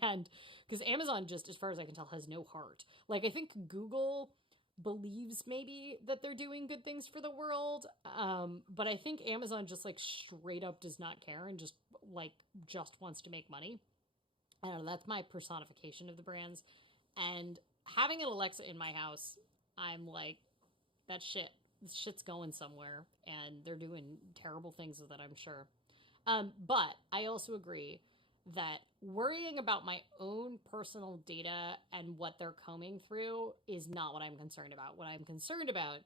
And because Amazon, just as far as I can tell, has no heart. Like, I think Google believes maybe that they're doing good things for the world, but I think Amazon just like straight up does not care and just wants to make money. I don't know, that's my personification of the brands. And having an Alexa in my house, I'm like, this shit's going somewhere, and they're doing terrible things with it, I'm sure. But I also agree that worrying about my own personal data and what they're combing through is not what I'm concerned about. What I'm concerned about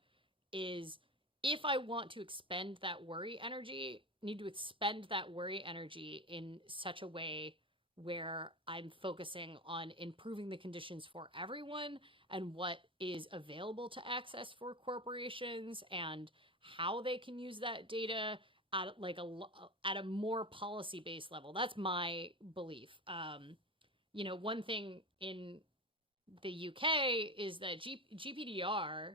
is, if I want to expend that worry energy, need to expend that worry energy in such a way where I'm focusing on improving the conditions for everyone and what is available to access for corporations and how they can use that data at a more policy-based level. That's my belief. One thing in the UK is that GPDR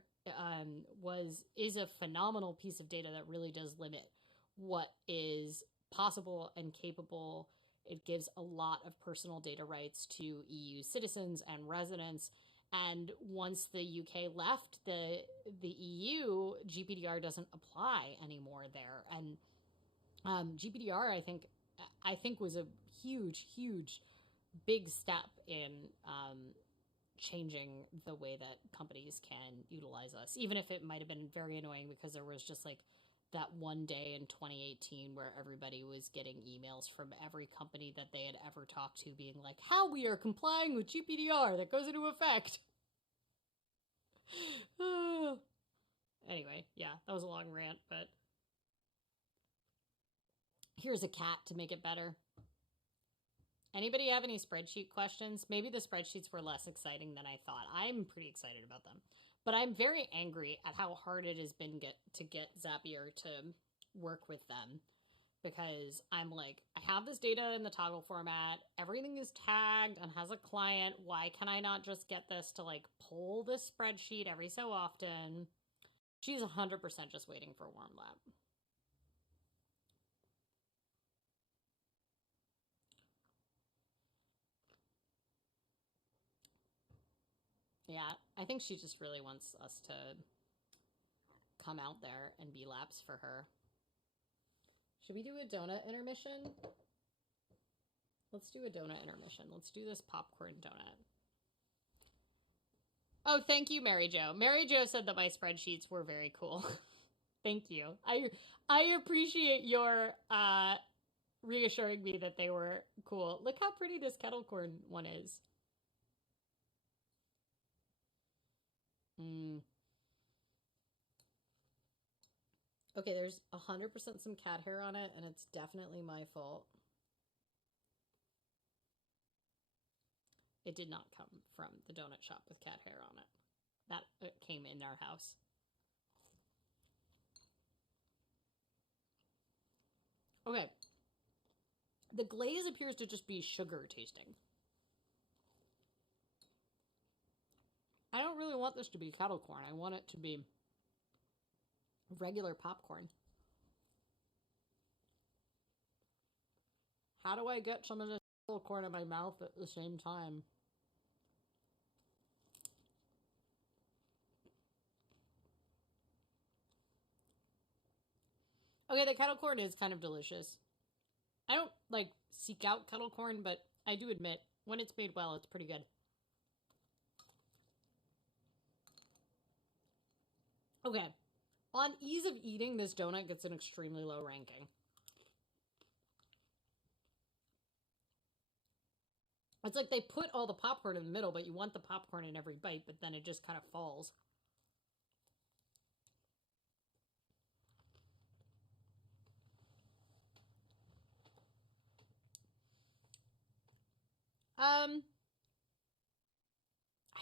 is a phenomenal piece of data that really does limit what is possible and capable. It gives a lot of personal data rights to EU citizens and residents. And once the UK left the EU, GPDR doesn't apply anymore there. And GPDR, I think was a huge, big step in changing the way that companies can utilize us, even if it might have been very annoying, because there was just like that one day in 2018 where everybody was getting emails from every company that they had ever talked to being like, how we are complying with GPDR that goes into effect. Anyway, yeah, that was a long rant, but here's a cat to make it better. Anybody have any spreadsheet questions? Maybe the spreadsheets were less exciting than I thought. I'm pretty excited about them. But I'm very angry at how hard it has been to get Zapier to work with them. Because I'm like, I have this data in the toggle format. Everything is tagged and has a client. Why can I not just get this to like pull this spreadsheet every so often? She's 100% just waiting for a warm lap. Yeah, I think she just really wants us to come out there and be laps for her. Should we do a donut intermission? Let's do a donut intermission. Let's do this popcorn donut. Oh, thank you, Mary Jo. Mary Jo said that my spreadsheets were very cool. Thank you. I appreciate your reassuring me that they were cool. Look how pretty this kettle corn one is. Okay, there's 100% some cat hair on it, and it's definitely my fault. It did not come from the donut shop with cat hair on it. That came in our house. Okay. The glaze appears to just be sugar tasting. I don't really want this to be kettle corn. I want it to be regular popcorn. How do I get some of this kettle corn in my mouth at the same time? Okay, the kettle corn is kind of delicious. I don't like seek out kettle corn, but I do admit when it's made well, it's pretty good. Okay. On ease of eating, this donut gets an extremely low ranking. It's like they put all the popcorn in the middle, but you want the popcorn in every bite, but then it just kind of falls. I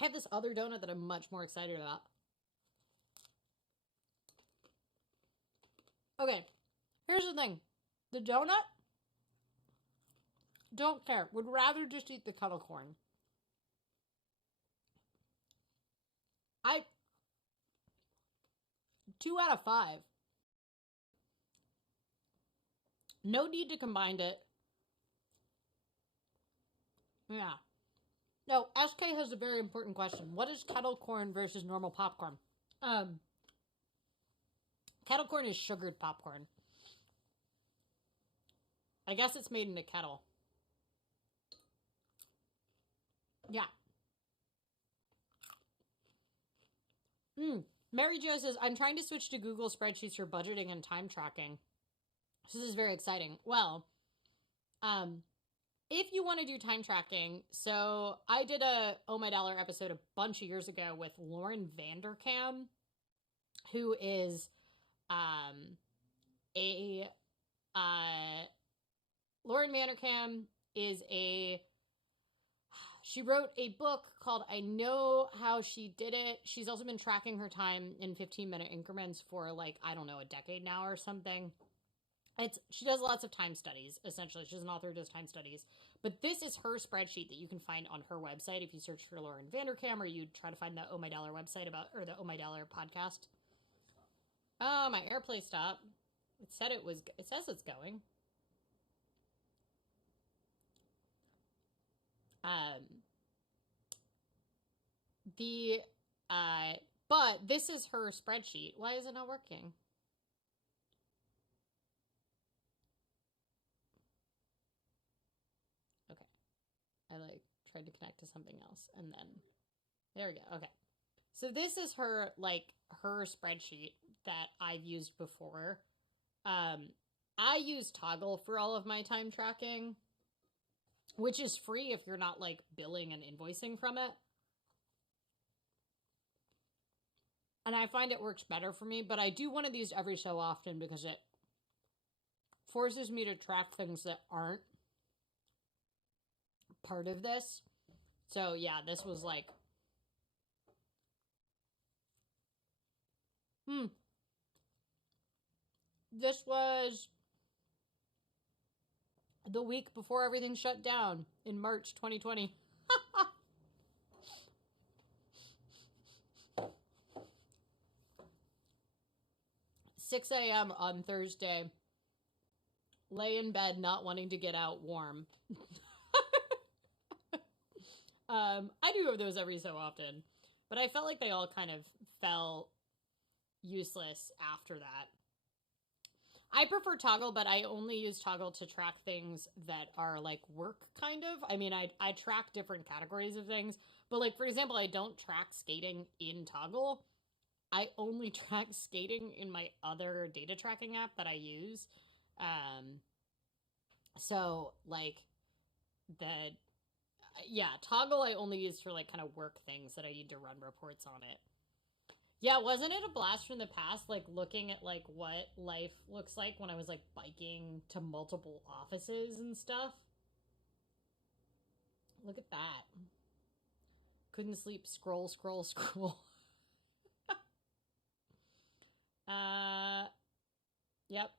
have this other donut that I'm much more excited about. Okay, here's the thing. The donut, don't care. Would rather just eat the kettle corn. 2 out of 5. No need to combine it. Yeah. No, SK has a very important question. What is kettle corn versus normal popcorn? Kettle corn is sugared popcorn. I guess it's made in a kettle. Yeah. Mary Jo says, I'm trying to switch to Google Spreadsheets for budgeting and time tracking. So this is very exciting. Well, if you want to do time tracking, so I did a Oh My Dollar episode a bunch of years ago with Lauren Vanderkam, who is Lauren Vanderkam is she wrote a book called I Know How She Did It. She's also been tracking her time in 15-minute increments for like, I don't know, a decade now or something. She does lots of time studies, essentially. She's an author who does time studies. But this is her spreadsheet that you can find on her website if you search for Lauren Vanderkam or you try to find the Oh My Dollar website or the Oh My Dollar podcast. Oh, my AirPlay stopped. It says it's going. But this is her spreadsheet. Why is it not working? Okay. I tried to connect to something else and then there we go. Okay. So this is her spreadsheet that I've used before. I use Toggle for all of my time tracking, which is free if you're not like billing and invoicing from it. And I find it works better for me, but I do one of these every so often because it forces me to track things that aren't part of this. So yeah, this was like, this was the week before everything shut down in March 2020. 6 a.m. on Thursday. Lay in bed not wanting to get out warm. I do have those every so often. But I felt like they all kind of fell useless after that. I prefer Toggle, but I only use Toggle to track things that are like work kind of. I mean, I track different categories of things. But like, for example, I don't track skating in Toggle. I only track skating in my other data tracking app that I use. So like Toggle I only use for like kind of work things that I need to run reports on it. Yeah, wasn't it a blast from the past, like looking at like what life looks like when I was like biking to multiple offices and stuff? Look at that. Couldn't sleep, scroll, scroll, scroll. Yep.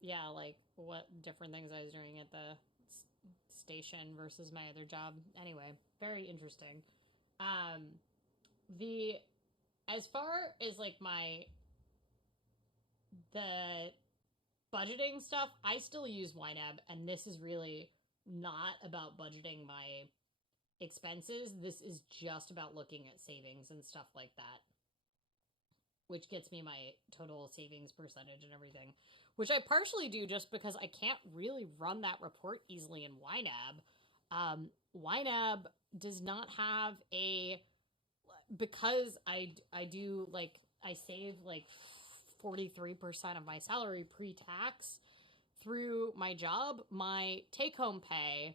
Yeah, like what different things I was doing at the station versus my other job. Anyway, very interesting. The as far as like the budgeting stuff, I still use YNAB, and this is really not about budgeting my expenses. This is just about looking at savings and stuff like that, which gets me my total savings percentage and everything, which I partially do just because I can't really run that report easily in YNAB. YNAB does not have because I do like, I save like 43% of my salary pre-tax through my job, my take-home pay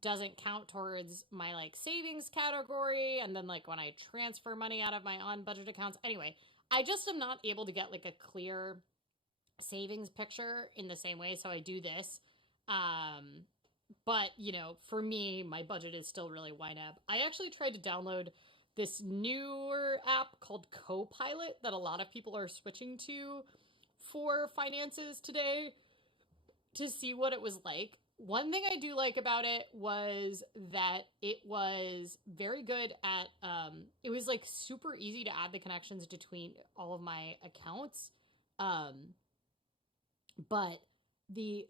doesn't count towards my like savings category, and then like when I transfer money out of my on budget accounts, anyway, I just am not able to get like a clear savings picture in the same way. So I do this, but you know, for me, my budget is still really YNAB. I actually tried to download this newer app called Copilot that a lot of people are switching to for finances today to see what it was like. One thing I do like about it was that it was very good at, it was like super easy to add the connections between all of my accounts. But the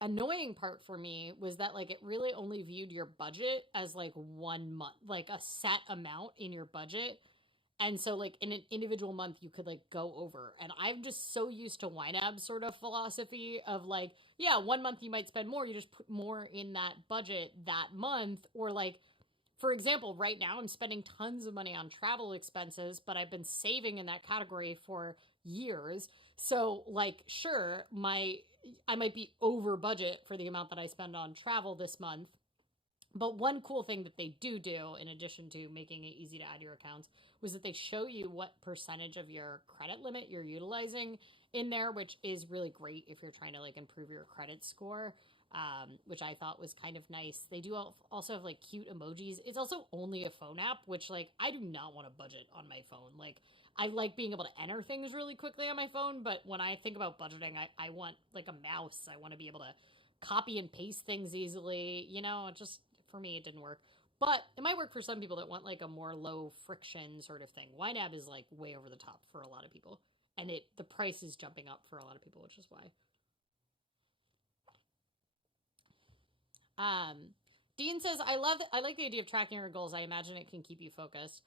annoying part for me was that like it really only viewed your budget as like 1 month, like a set amount in your budget. And so like in an individual month you could like go over. And I'm just so used to YNAB sort of philosophy of like, yeah, 1 month you might spend more, you just put more in that budget that month. Or like, for example, right now I'm spending tons of money on travel expenses, but I've been saving in that category for years. So like, sure, I might be over budget for the amount that I spend on travel this month. But one cool thing that they do, in addition to making it easy to add your accounts, was that they show you what percentage of your credit limit you're utilizing in there, which is really great if you're trying to like improve your credit score, which I thought was kind of nice. They do also have like cute emojis. It's also only a phone app, which like I do not want to budget on my phone. Like I like being able to enter things really quickly on my phone, but when I think about budgeting, I want like a mouse. I want to be able to copy and paste things easily. You know, it just, for me, it didn't work. But it might work for some people that want like a more low friction sort of thing. YNAB is like way over the top for a lot of people. And the price is jumping up for a lot of people, which is why. Dean says, I like the idea of tracking your goals. I imagine it can keep you focused.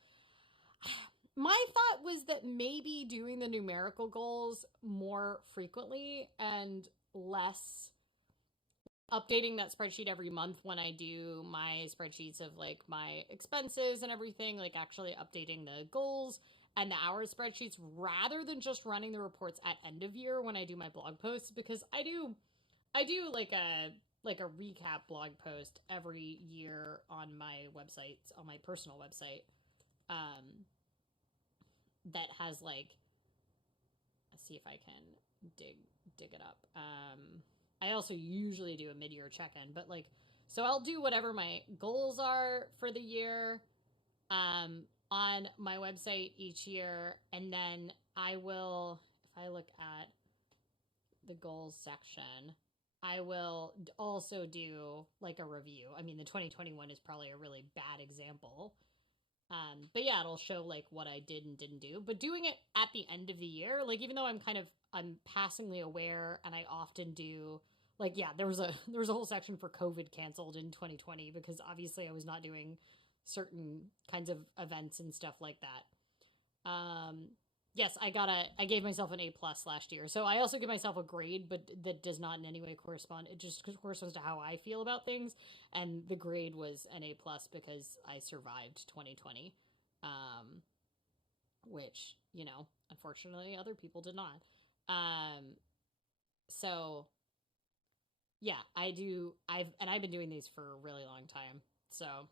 My thought was that maybe doing the numerical goals more frequently and less updating that spreadsheet every month when I do my spreadsheets of like my expenses and everything, like actually updating the goals and the hours spreadsheets rather than just running the reports at end of year when I do my blog posts, because I do like a recap blog post every year on my website, on my personal website, that has like, let's see if I can dig it up. I also usually do a mid-year check-in, but like, so I'll do whatever my goals are for the year on my website each year, and then I will, if I look at the goals section, I will also do like a review. I mean, the 2021 is probably a really bad example. But yeah, it'll show like what I did and didn't do. But doing it at the end of the year, like even though I'm passingly aware, and I often do, like, yeah, there was a whole section for COVID canceled in 2020 because obviously I was not doing certain kinds of events and stuff like that. Yes, I gave myself an A+ last year. So I also give myself a grade, but that does not in any way correspond. It just corresponds to how I feel about things. And the grade was an A+ because I survived 2020, which, you know, unfortunately other people did not. So yeah, I've been doing these for a really long time. So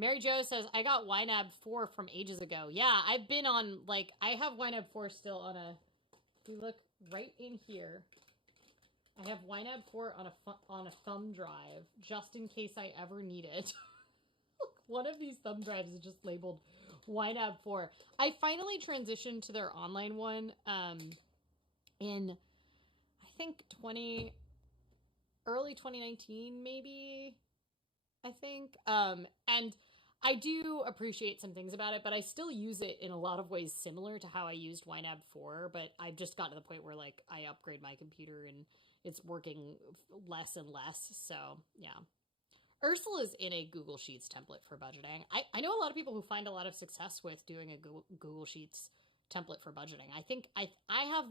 Mary Jo says, I got YNAB 4 from ages ago. Yeah, I've been on, like, I have YNAB 4 still on a, if you look right in here, I have YNAB 4 on a thumb drive, just in case I ever need it. One of these thumb drives is just labeled YNAB 4. I finally transitioned to their online one in, I think, early 2019, maybe, I think. And I do appreciate some things about it, but I still use it in a lot of ways similar to how I used YNAB 4, but I've just gotten to the point where like I upgrade my computer and it's working less and less. So yeah. Ursula's in a Google Sheets template for budgeting. I know a lot of people who find a lot of success with doing a Google Sheets template for budgeting. I think I have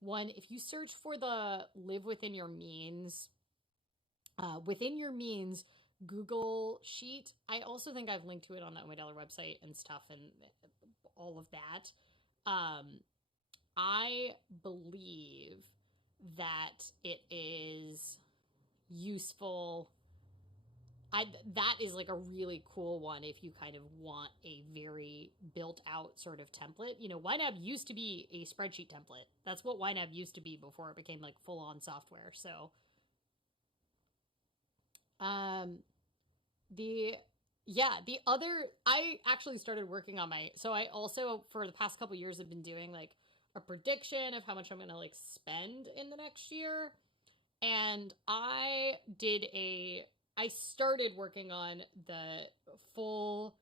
one, if you search for the live within your means Google sheet. I also think I've linked to it on the Oh My Dollar website and stuff and all of that. I believe that it is useful. That is like a really cool one if you kind of want a very built out sort of template. You know, YNAB used to be a spreadsheet template. That's what YNAB used to be before it became like full on software. So, the the other, I actually started working on so I also for the past couple years have been doing like a prediction of how much I'm gonna like spend in the next year. And I started working on the full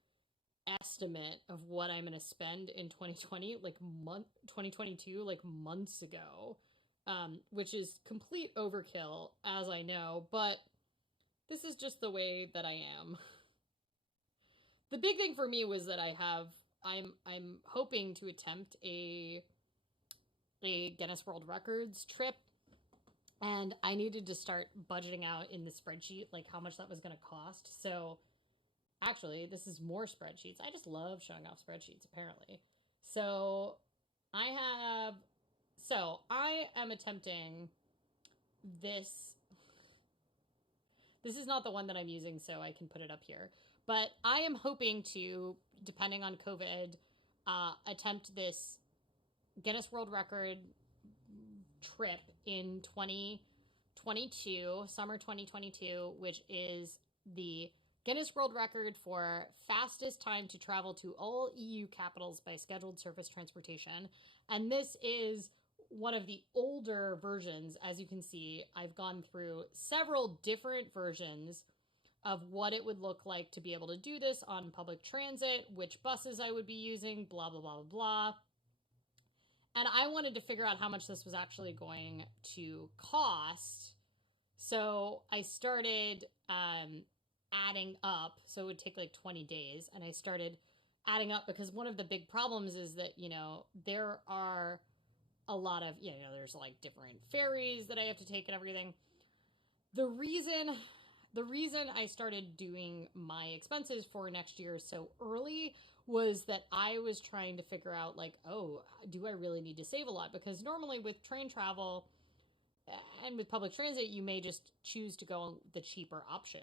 estimate of what I'm going to spend in 2020, 2022, like months ago, which is complete overkill, as I know, but this is just the way that I am. The big thing for me was that I'm hoping to attempt a Guinness World Records trip, and I needed to start budgeting out in the spreadsheet like how much that was going to cost. So actually, this is more spreadsheets. I just love showing off spreadsheets, apparently. So I am attempting this. This is not the one that I'm using, so I can put it up here. But I am hoping to, depending on COVID, attempt this Guinness World Record trip in 2022, summer 2022, which is the Guinness World Record for fastest time to travel to all EU capitals by scheduled surface transportation. And this is one of the older versions. As you can see, I've gone through several different versions of what it would look like to be able to do this on public transit, which buses I would be using, blah, blah, blah, blah. And I wanted to figure out how much this was actually going to cost. So I started adding up. So it would take like 20 days. And I started adding up because one of the big problems is that, there are a lot of, there's like different ferries that I have to take and everything. The reason I started doing my expenses for next year so early was that I was trying to figure out like, oh, do I really need to save a lot? Because normally with train travel and with public transit, you may just choose to go on the cheaper option.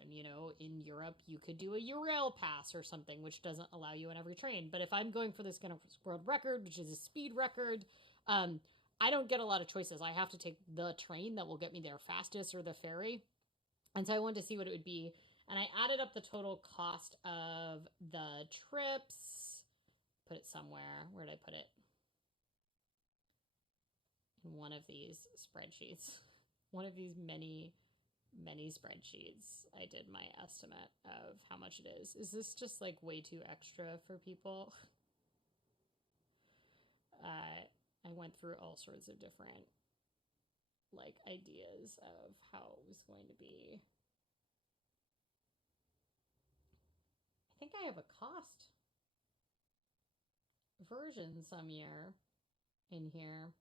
In Europe, you could do a Eurail pass or something, which doesn't allow you on every train. But if I'm going for this kind of world record, which is a speed record, I don't get a lot of choices. I have to take the train that will get me there fastest or the ferry. And so I wanted to see what it would be. And I added up the total cost of the trips. Put it somewhere. Where did I put it? In one of these spreadsheets. One of these many, many spreadsheets. I did my estimate of how much it is. Is this just like way too extra for people? I went through all sorts of different like ideas of how it was going to be. I think I have a cost version somewhere in here.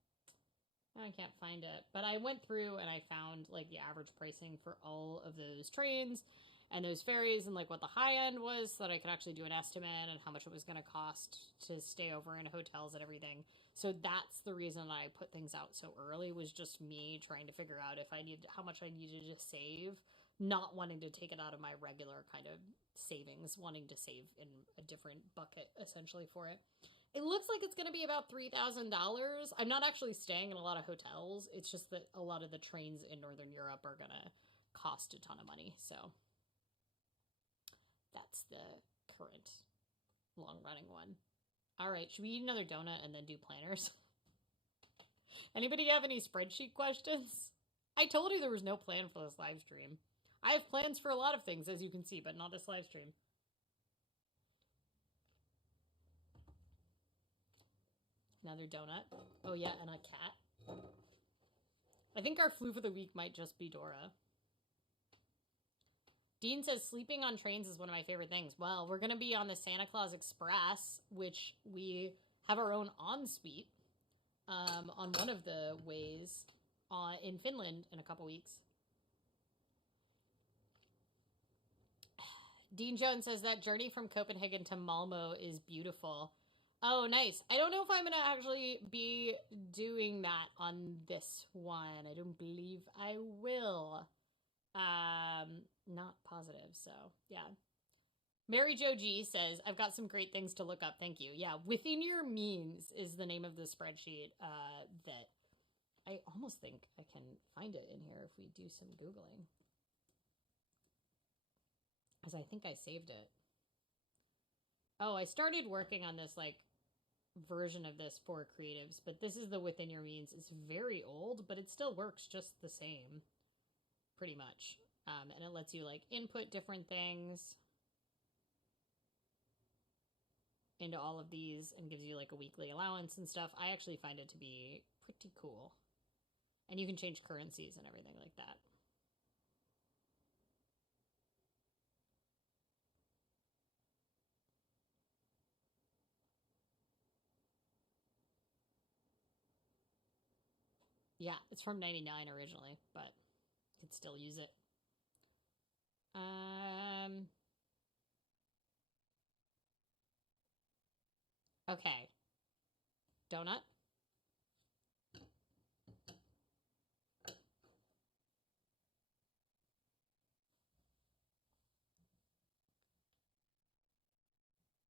I can't find it, but I went through and I found like the average pricing for all of those trains and those ferries and like what the high end was so that I could actually do an estimate and how much it was going to cost to stay over in hotels and everything. So that's the reason I put things out so early, was just me trying to figure out how much I needed to save, not wanting to take it out of my regular kind of savings, wanting to save in a different bucket essentially for it. It looks like it's going to be about $3,000. I'm not actually staying in a lot of hotels. It's just that a lot of the trains in Northern Europe are going to cost a ton of money. So that's the current long-running one. All right, should we eat another donut and then do planners? Anybody have any spreadsheet questions? I told you there was no plan for this live stream. I have plans for a lot of things, as you can see, but not this live stream. Another donut. Oh yeah, and a cat. I think our flu for the week might just be Dora. Dean says sleeping on trains is one of my favorite things. Well, we're going to be on the Santa Claus Express, which we have our own ensuite on one of the ways in Finland in a couple weeks. Dean Jones says that journey from Copenhagen to Malmo is beautiful. Oh, nice. I don't know if I'm going to actually be doing that on this one. I don't believe I will. Not positive, so yeah. Mary Jo G says, I've got some great things to look up. Thank you. Yeah, Within Your Means is the name of the spreadsheet that I almost think I can find it in here if we do some Googling. Because I think I saved it. Oh, I started working on this like version of this for creatives, but this is the Within Your Means. It's very old, but it still works just the same, pretty much. And it lets you like input different things into all of these and gives you like a weekly allowance and stuff. I actually find it to be pretty cool. And you can change currencies and everything like that. Yeah, it's from 99 originally, but you could still use it. Okay. Donut.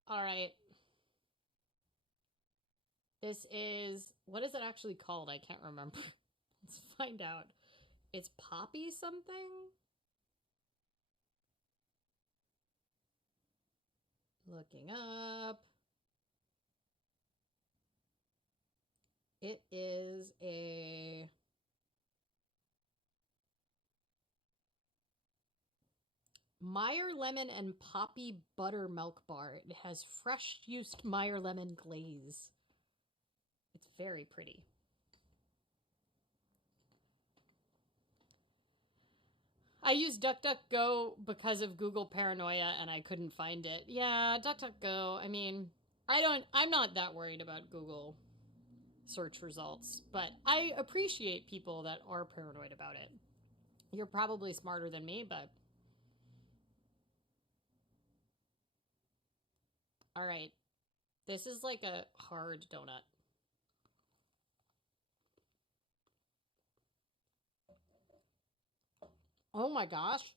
All right. This is, what is it actually called? I can't remember. Let's find out. It's Poppy something? Looking up. It is a Meyer Lemon and Poppy Buttermilk Bar. It has fresh juiced Meyer Lemon glaze. It's very pretty. I use DuckDuckGo because of Google paranoia and I couldn't find it. Yeah, DuckDuckGo, I mean, I'm not that worried about Google search results, but I appreciate people that are paranoid about it. You're probably smarter than me, but all right. This is like a hard donut. Oh my gosh.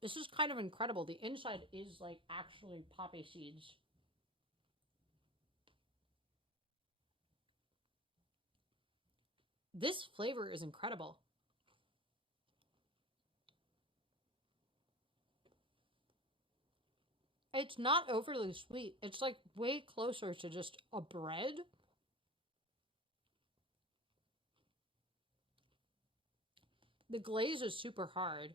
This is kind of incredible. The inside is like actually poppy seeds. This flavor is incredible. It's not overly sweet. It's like way closer to just a bread. The glaze is super hard,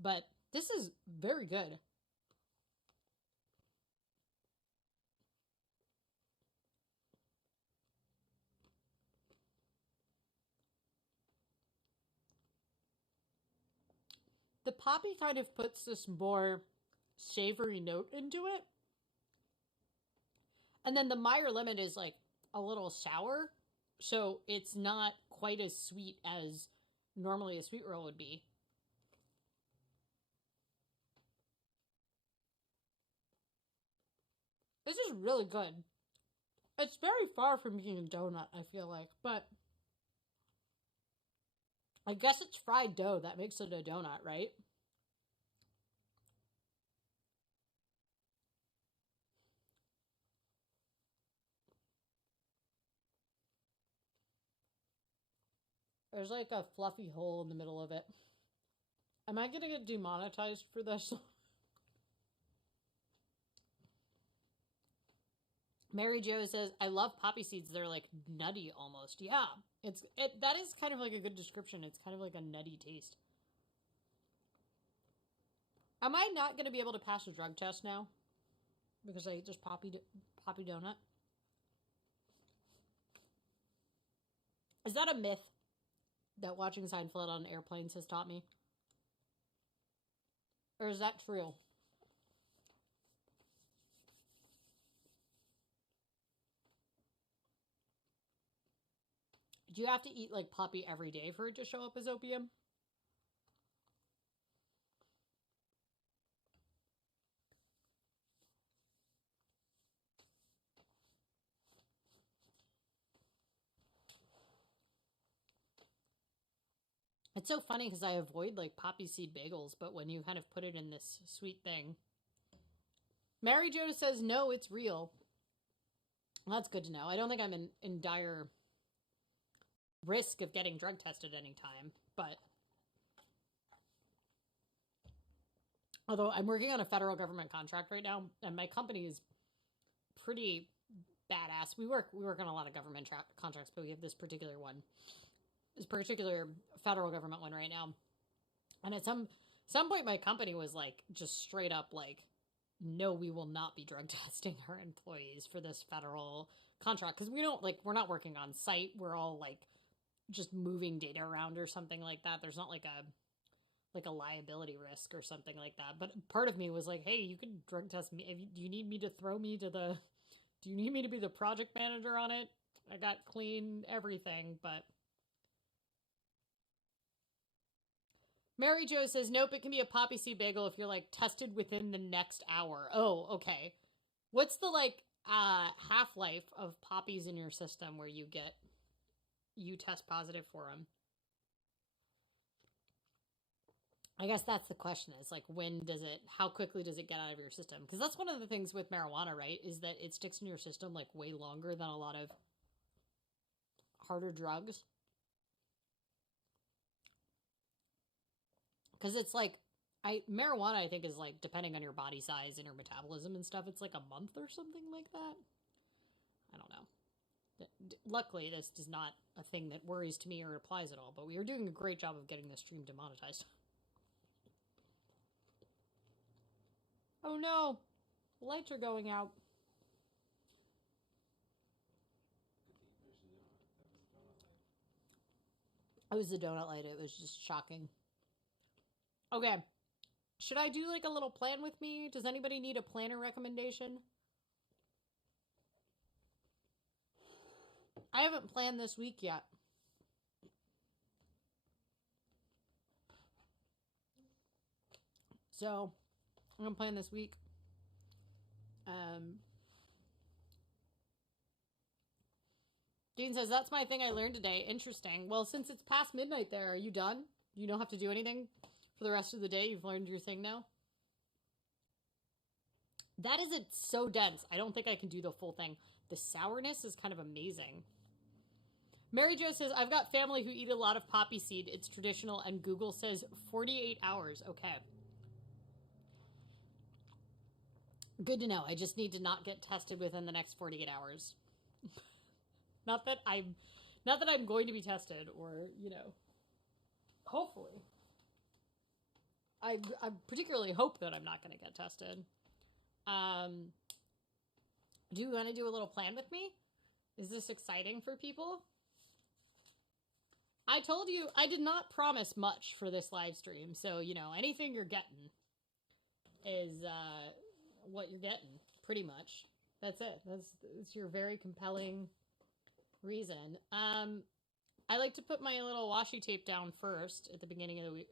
but this is very good. The poppy kind of puts this more savory note into it. And then the Meyer lemon is like a little sour, so it's not quite as sweet as normally a sweet roll would be. This is really good. It's very far from being a donut, I feel like, but I guess it's fried dough that makes it a donut, right? There's like a fluffy hole in the middle of it. Am I gonna get demonetized for this? Mary Jo says, I love poppy seeds. They're like nutty almost. Yeah. That is kind of like a good description. It's kind of like a nutty taste. Am I not gonna be able to pass a drug test now? Because I ate this poppy donut? Is that a myth that watching Seinfeld on airplanes has taught me? Or is that true? Do you have to eat like poppy every day for it to show up as opium? It's so funny because I avoid like poppy seed bagels, but when you kind of put it in this sweet thing. Mary Jo says, no, it's real. Well, that's good to know. I don't think I'm in dire risk of getting drug tested anytime, but although I'm working on a federal government contract right now, and my company is pretty badass. We work on a lot of government contracts, but we have this particular federal government one right now. And at some point, my company was like just straight up like, no, we will not be drug testing our employees for this federal contract because we're not working on site. We're all like just moving data around or something like that. There's not like a liability risk or something like that. But part of me was like, hey, you can drug test me. Do you need me to do you need me to be the project manager on it? I got clean everything, but Mary Jo says, nope, it can be a poppy seed bagel if you're like tested within the next hour. Oh, okay. What's the like half-life of poppies in your system where you test positive for them? I guess that's the question is like, how quickly does it get out of your system? Because that's one of the things with marijuana, right? Is that it sticks in your system like way longer than a lot of harder drugs. Because it's like, marijuana, I think, is like, depending on your body size and your metabolism and stuff, it's like a month or something like that. I don't know. Luckily, this is not a thing that worries to me or applies at all, but we are doing a great job of getting this stream demonetized. Oh no! Lights are going out. It was the donut light. It was just shocking. Okay. Should I do like a little plan with me? Does anybody need a planner recommendation? I haven't planned this week yet. So, I'm going to plan this week. Dean says, that's my thing I learned today. Interesting. Well, since it's past midnight there, are you done? You don't have to do anything for the rest of the day? You've learned your thing now? That isn't so dense. I don't think I can do the full thing. The sourness is kind of amazing. Mary Jo says, I've got family who eat a lot of poppy seed. It's traditional, and Google says 48 hours. Okay. Good to know. I just need to not get tested within the next 48 hours. Not that I'm going to be tested, or, hopefully. I particularly hope that I'm not going to get tested. Do you want to do a little plan with me? Is this exciting for people? I told you I did not promise much for this live stream, so, anything you're getting is what you're getting, pretty much. That's it. That's your very compelling reason. I like to put my little washi tape down first at the beginning of the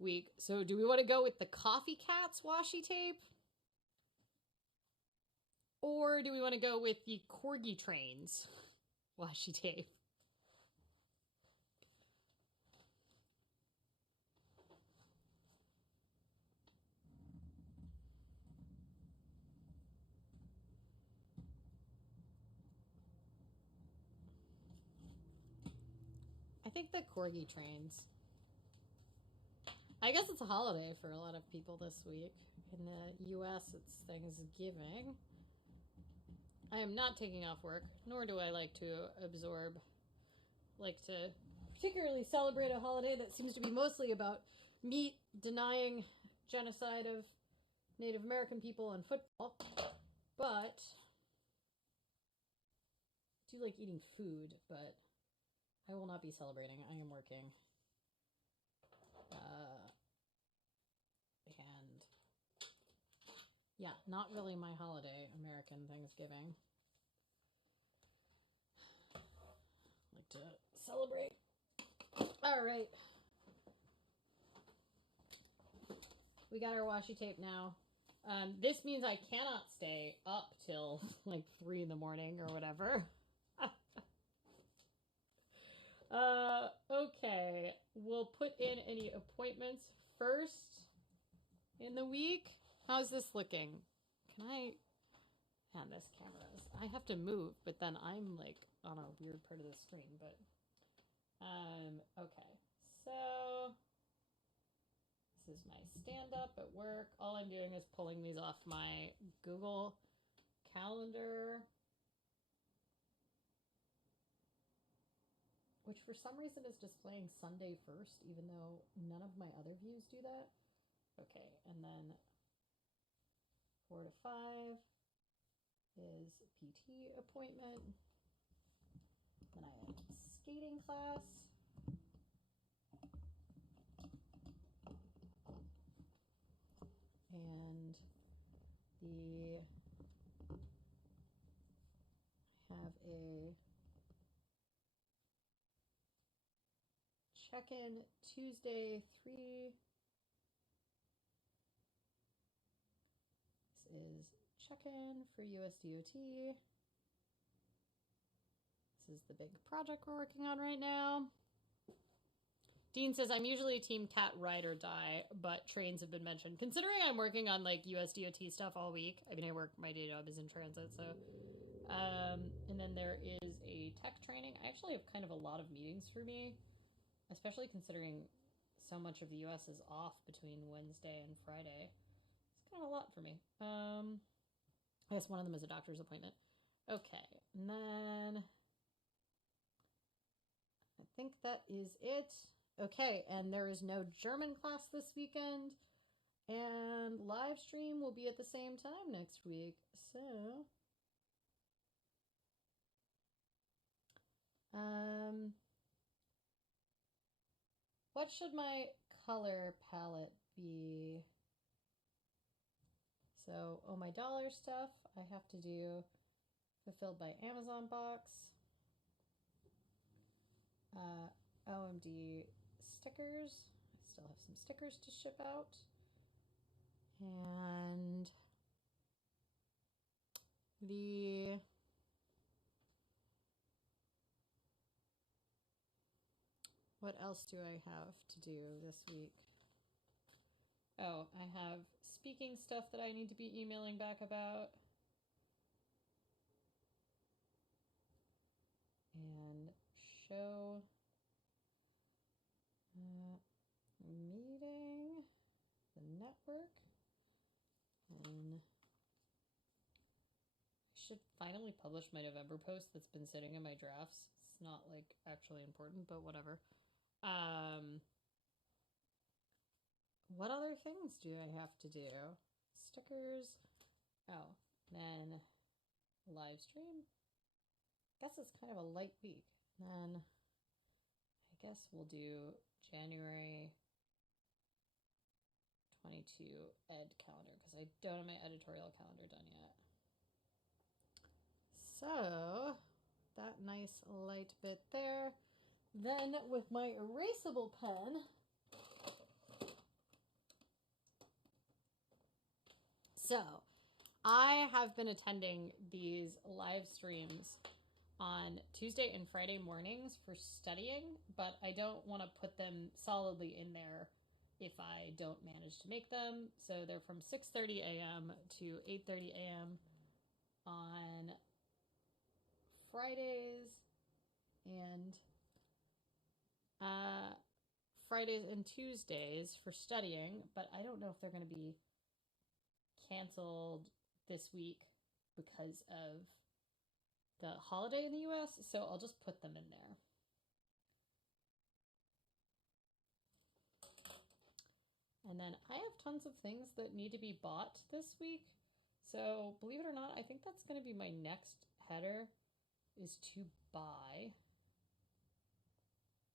week. So do we want to go with the Coffee Cats washi tape? Or do we want to go with the Corgi Trains washi tape? I think the Corgi Trains. I guess it's a holiday for a lot of people this week. In the US, it's Thanksgiving. I am not taking off work, nor do I like to particularly celebrate a holiday that seems to be mostly about meat, denying genocide of Native American people, and football. But I do like eating food, but I will not be celebrating. I am working. And yeah, not really my holiday, American Thanksgiving. I like to celebrate. All right. We got our washi tape now. This means I cannot stay up till like 3 in the morning or whatever. Okay. We'll put in any appointments first in the week. How's this looking? Can I... Man, this camera is... I have to move, but then I'm like on a weird part of the screen, but... Okay. So... This is my stand-up at work. All I'm doing is pulling these off my Google Calendar, which for some reason is displaying Sunday first, even though none of my other views do that. Okay, and then 4 to 5 is PT appointment. Then I have skating class. And I have a check-in Tuesday 3. This is check-in for USDOT. This is the big project we're working on right now. Dean says, I'm usually team cat ride or die, but trains have been mentioned. Considering I'm working on like USDOT stuff all week, I mean, my day job is in transit, so. And then there is a tech training. I actually have kind of a lot of meetings for me, especially considering so much of the US is off between Wednesday and Friday. It's kind of a lot for me. I guess one of them is a doctor's appointment. Okay, and then I think that is it. Okay, and there is no German class this weekend, and live stream will be at the same time next week. So, what should my color palette be? So, oh, my dollar stuff I have to do fulfilled by Amazon box. OMD stickers. I still have some stickers to ship out. And what else do I have to do this week? Oh, I have speaking stuff that I need to be emailing back about. And show meeting, the network. And I should finally publish my November post that's been sitting in my drafts. It's not like actually important, but whatever. What other things do I have to do? Stickers. Oh, then live stream. I guess it's kind of a light week. Then I guess we'll do January 22 ed calendar because I don't have my editorial calendar done yet. So that nice light bit there. Then with my erasable pen, so I have been attending these live streams on Tuesday and Friday mornings for studying, but I don't want to put them solidly in there if I don't manage to make them. So they're from 6:30 a.m. to 8:30 a.m. on Fridays and Fridays and Tuesdays for studying, but I don't know if they're going to be canceled this week because of the holiday in the US, so I'll just put them in there. And then I have tons of things that need to be bought this week. So believe it or not, I think that's going to be my next header, is to buy,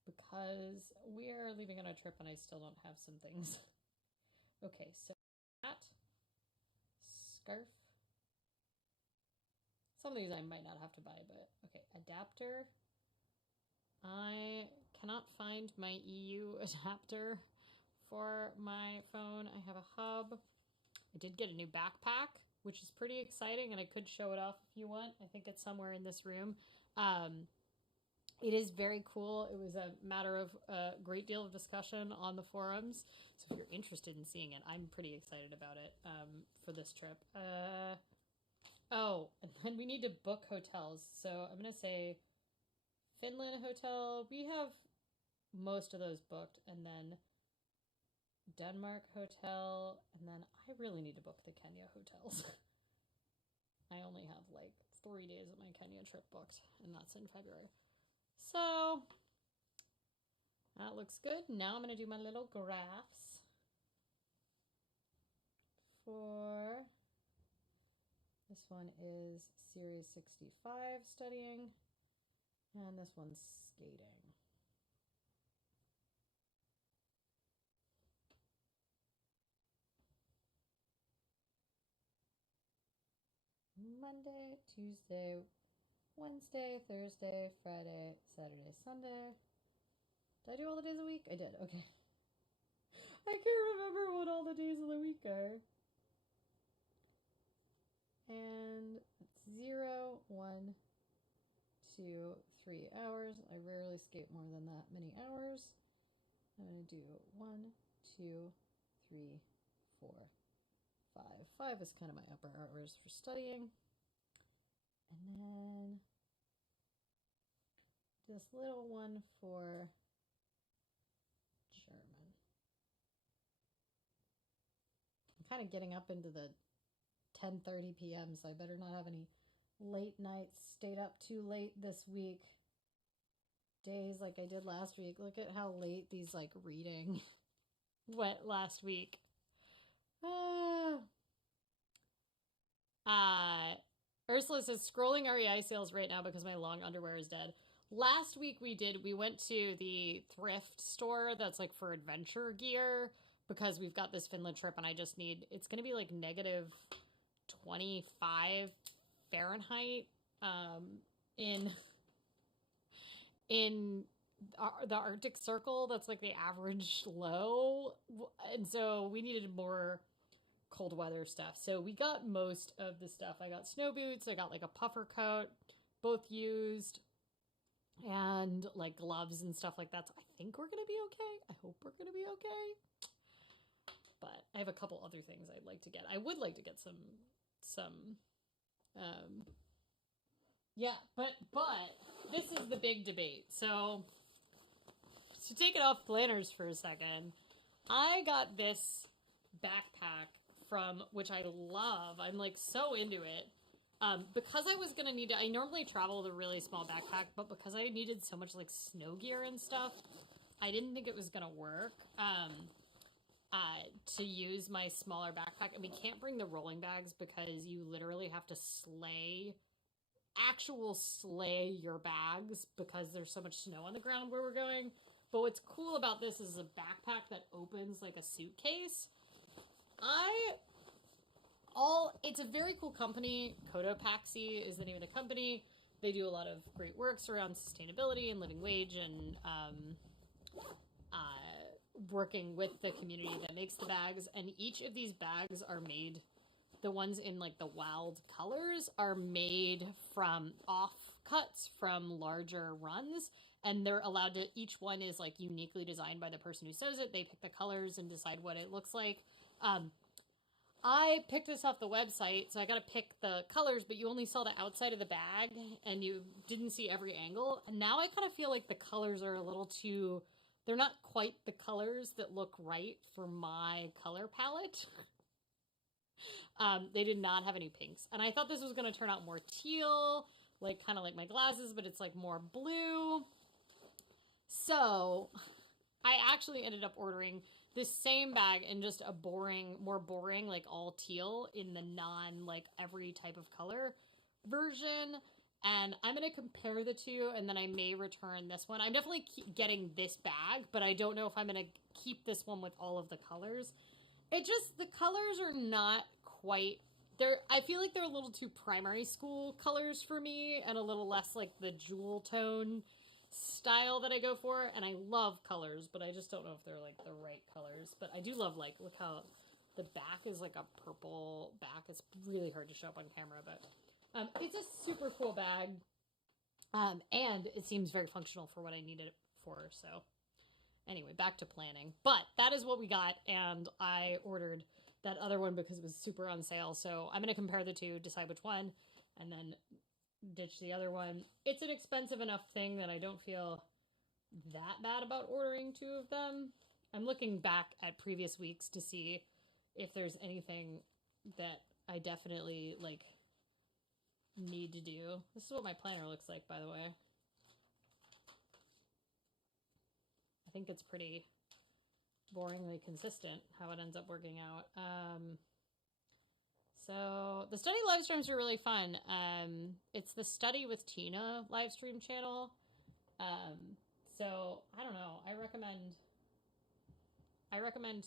because we are leaving on a trip and I still don't have some things. Okay, so hat, scarf. Some of these I might not have to buy, but okay, adapter. I cannot find my EU adapter for my phone. I have a hub. I did get a new backpack, which is pretty exciting, and I could show it off if you want. I think it's somewhere in this room. It is very cool. It was a matter of a great deal of discussion on the forums. So if you're interested in seeing it, I'm pretty excited about it for this trip. Oh, and then we need to book hotels. So I'm going to say Finland hotel. We have most of those booked. And then Denmark hotel. And then I really need to book the Kenya hotels. I only have like 3 days of my Kenya trip booked, and that's in February. So that looks good. Now I'm going to do my little graphs for this one is Series 65 studying, and this one's skating. Monday, Tuesday, Wednesday, Thursday, Friday, Saturday, Sunday. Did I do all the days of the week? I did. Okay. I can't remember what all the days of the week are. And it's 0, 1, 2, 3 hours. I rarely skate more than that many hours. I'm going to do 1, 2, 3, 4, 5. 5 is kind of my upper hours for studying. And then this little one for German. I'm kind of getting up into the 10:30 p.m., so I better not have any late nights, stayed up too late this week, days like I did last week. Look at how late these like reading went last week. Ursula says, scrolling REI sales right now because my long underwear is dead. Last week we went to the thrift store that's like for adventure gear because we've got this Finland trip and I just need, it's going to be like negative 25 Fahrenheit in the Arctic Circle. That's like the average low. And so we needed more cold weather stuff. So we got most of the stuff. I got snow boots. I got like a puffer coat, both used, and like gloves and stuff like that. So I think we're going to be okay. I hope we're going to be okay. But I have a couple other things I'd like to get. I would like to get some but this is the big debate. So to take it off planners for a second, I got this backpack from, which I love. I'm like so into it. Because I was gonna need to, I normally travel with a really small backpack, but because I needed so much like snow gear and stuff, I didn't think it was gonna work. To use my smaller backpack, and we can't bring the rolling bags because you literally have to slay your bags because there's so much snow on the ground where we're going. But what's cool about this is a backpack that opens like a suitcase. It's a very cool company. Cotopaxi is the name of the company. They do a lot of great works around sustainability and living wage and working with the community that makes the bags. And each of these bags are made, the ones in like the wild colors are made from offcuts from larger runs. And they're allowed to, each one is like uniquely designed by the person who sews it. They pick the colors and decide what it looks like. I picked this off the website, so I got to pick the colors, but you only saw the outside of the bag and you didn't see every angle. And now I kind of feel like the colors are a little too, they're not quite the colors that look right for my color palette. They did not have any pinks. And I thought this was going to turn out more teal, like kind of like my glasses, but it's like more blue. So I actually ended up ordering this same bag in just a more boring, like all teal in the non, like every type of color version. And I'm going to compare the two, and then I may return this one. I'm definitely getting this bag, but I don't know if I'm going to keep this one with all of the colors. The colors are not quite, I feel like they're a little too primary school colors for me, and a little less like the jewel tone style that I go for. And I love colors, but I just don't know if they're like the right colors. But I do love, like, look how the back is like a purple back. It's really hard to show up on camera, but it's a super cool bag. And it seems very functional for what I need it for. So anyway, back to planning. But that is what we got, and I ordered that other one because it was super on sale. So I'm going to compare the two, decide which one, and then ditch the other one. It's an expensive enough thing that I don't feel that bad about ordering two of them. I'm looking back at previous weeks to see if there's anything that I definitely like need to do. This is what my planner looks like, by the way. I think it's pretty boringly consistent how it ends up working out. So the study live streams are really fun. It's the Study with Tina live stream channel. So I don't know. I recommend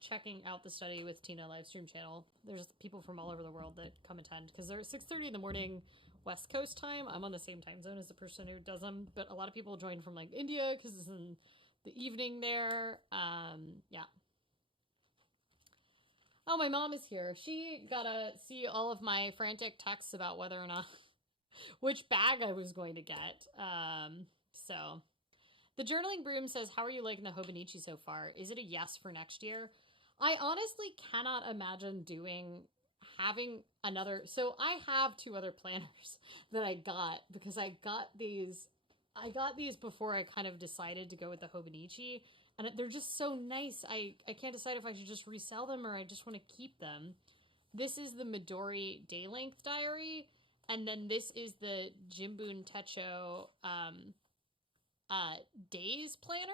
checking out the Study with Tina live stream channel. There's people from all over the world that come attend because they're 6:30 in the morning West Coast time. I'm on the same time zone as the person who does them, but a lot of people join from like India because it's in the evening there. Yeah. Oh, my mom is here. She got to see all of my frantic texts about whether or not which bag I was going to get. So the journaling broom says, how are you liking the Hobonichi so far? Is it a yes for next year? I honestly cannot imagine having another. So I have two other planners that I got because I got these before I kind of decided to go with the Hobonichi, and they're just so nice. I can't decide if I should just resell them or I just want to keep them. This is the Midori Day Length Diary, and then this is the Jimbun Techo days planner,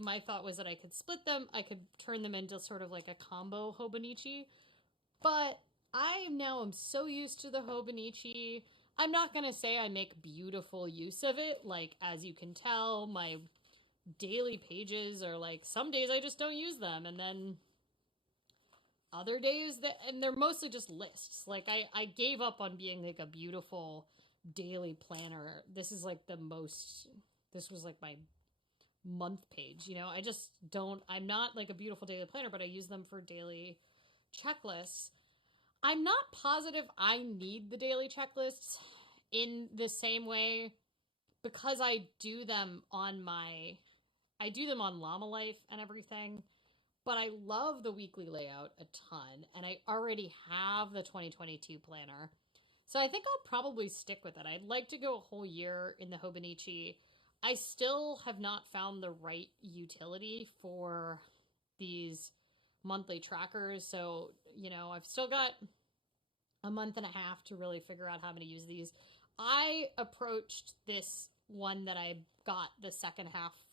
my thought was that I could split them. I could turn them into sort of like a combo Hobonichi, but I now am so used to the Hobonichi. I'm not going to say I make beautiful use of it. Like, as you can tell, my daily pages are like, some days I just don't use them. And then other days and they're mostly just lists. Like I gave up on being like a beautiful daily planner. This was like my month page, I'm not like a beautiful daily planner, but I use them for daily checklists. I'm not positive I need the daily checklists in the same way because I do them on Llama Life and everything, but I love the weekly layout a ton, and I already have the 2022 planner. So I think I'll probably stick with it. I'd like to go a whole year in the Hobonichi. I still have not found the right utility for these monthly trackers. So, I've still got a month and a half to really figure out how I'm going to use these. I approached this one that I got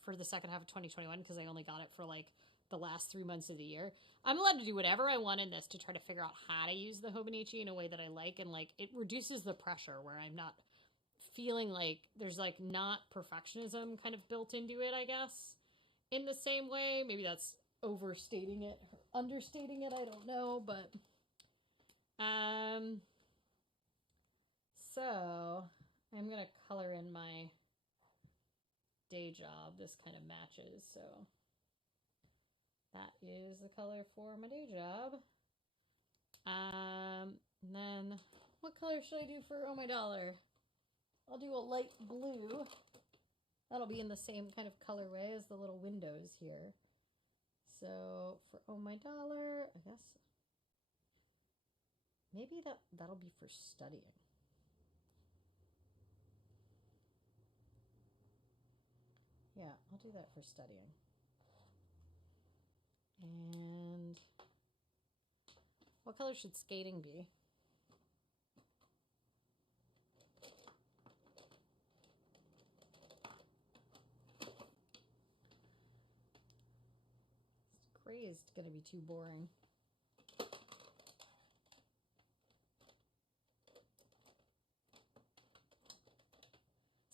for the second half of 2021 because I only got it for like the last 3 months of the year. I'm allowed to do whatever I want in this to try to figure out how to use the Hobonichi in a way that I like, and like it reduces the pressure where I'm not feeling like there's like not perfectionism kind of built into it, I guess, in the same way. Maybe that's overstating it or understating it, I don't know, but so I'm gonna color in my day job. This kind of matches, so that is the color for my day job. And then what color should I do for Oh My Dollar? I'll do a light blue. That'll be in the same kind of colorway as the little windows here. So for Oh My Dollar, I guess maybe that'll be for studying. Yeah, I'll do that for studying. And what color should skating be? Gray is going to be too boring.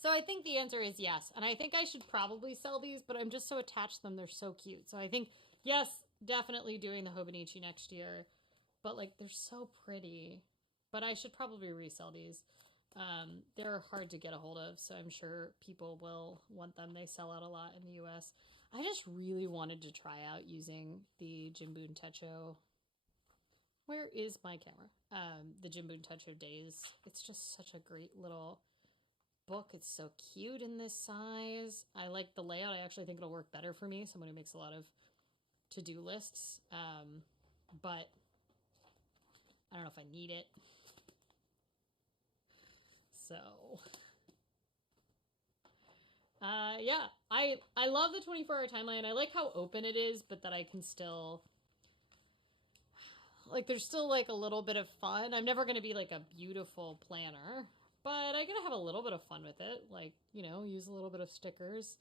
So I think the answer is yes. And I think I should probably sell these, but I'm just so attached to them. They're so cute. So I think, yes, definitely doing the Hobonichi next year. But like, they're so pretty. But I should probably resell these. They're hard to get a hold of, so I'm sure people will want them. They sell out a lot in the US. I just really wanted to try out using the Jimbun Techo Where is my camera? The Jim Boone Touch of Days. It's just such a great little book. It's so cute in this size. I like the layout. I actually think it'll work better for me, someone who makes a lot of to-do lists. But I don't know if I need it. So, yeah, I love the 24-hour timeline. I like how open it is, but that I can still, like, there's still, like, a little bit of fun. I'm never going to be, like, a beautiful planner, but I gotta have a little bit of fun with it. Like, you know, use a little bit of stickers.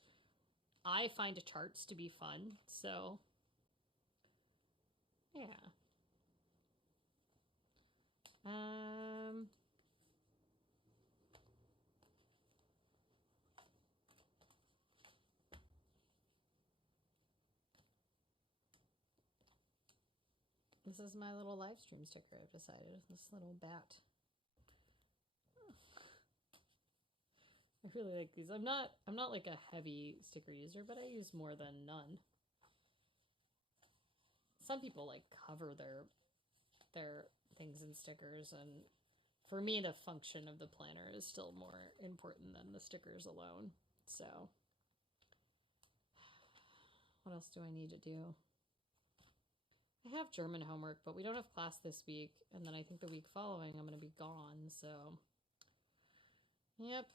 I find charts to be fun, so, yeah. This is my little live stream sticker I've decided. This little bat. I really like these. I'm not like a heavy sticker user, but I use more than none. Some people like cover their things in stickers, and for me the function of the planner is still more important than the stickers alone. So what else do I need to do? I have German homework, but we don't have class this week, and then I think the week following I'm going to be gone, so yep.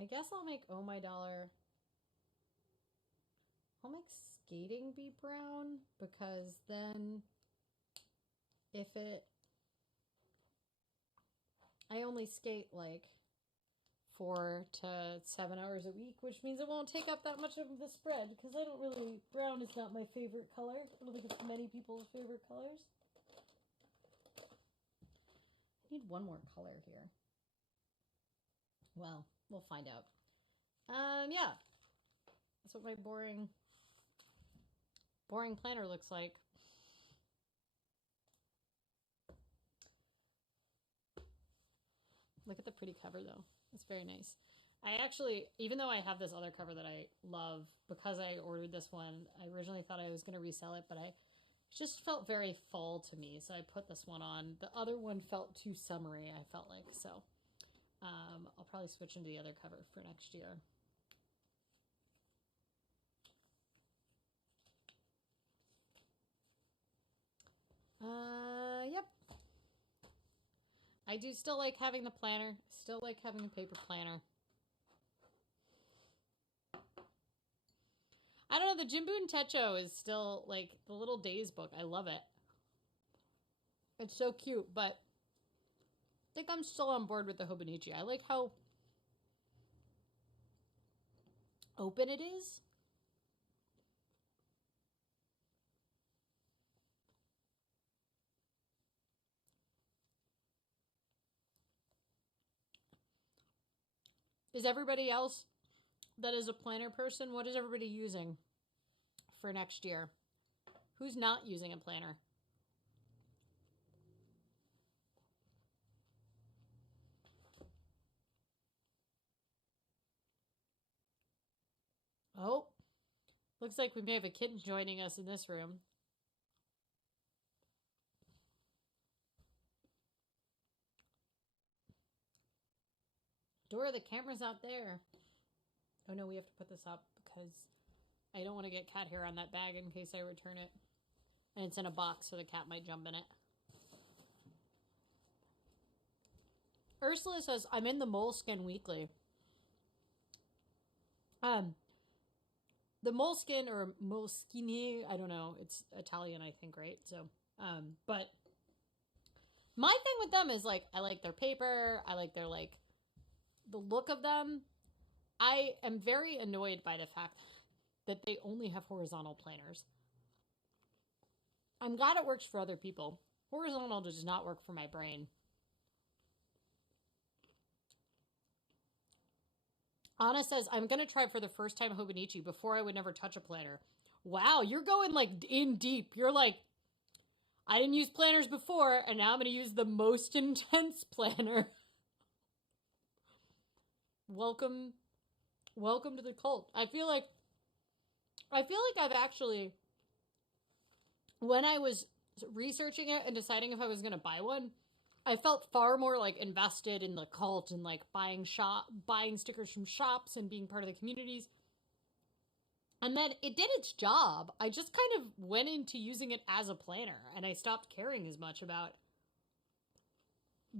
I guess I'll make Oh My Dollar. I'll make skating be brown, because then if it, I only skate like 4 to 7 hours a week, which means it won't take up that much of the spread, because I don't really, brown is not my favorite color. I don't think it's many people's favorite colors. I need one more color here. Well, we'll find out. Yeah. That's what my boring planner looks like. Look at the pretty cover though. It's very nice. I actually, even though I have this other cover that I love, because I ordered this one, I originally thought I was going to resell it, but I just felt very fall to me, so I put this one on. The other one felt too summery, I felt like, so I'll probably switch into the other cover for next year. Yep. I do still like having the planner, still like having a paper planner. I don't know, the Jim Boone Techo is still like the little days book. I love it. It's so cute, but I think I'm still on board with the Hobonichi. I like how open it is. Is everybody else that is a planner person, what is everybody using for next year? Who's not using a planner? Oh, looks like we may have a kitten joining us in this room. Dora, the camera's out there. Oh no, we have to put this up because I don't want to get cat hair on that bag in case I return it. And it's in a box, so the cat might jump in it. Ursula says, I'm in the Moleskin Weekly. The Moleskin or Moschini, I don't know. It's Italian, I think, right? So, but my thing with them is like, I like their paper. I like their like the look of them. I am very annoyed by the fact that they only have horizontal planners. I'm glad it works for other people. Horizontal does not work for my brain. Anna says, I'm going to try for the first time Hobonichi. Before I would never touch a planner. Wow, you're going like in deep. You're like, I didn't use planners before, and now I'm going to use the most intense planner. Welcome to the cult. I feel like I've actually when I was researching it and deciding if I was going to buy one, I felt far more like invested in the cult and like buying stickers from shops and being part of the communities. And then it did its job. I just kind of went into using it as a planner and I stopped caring as much about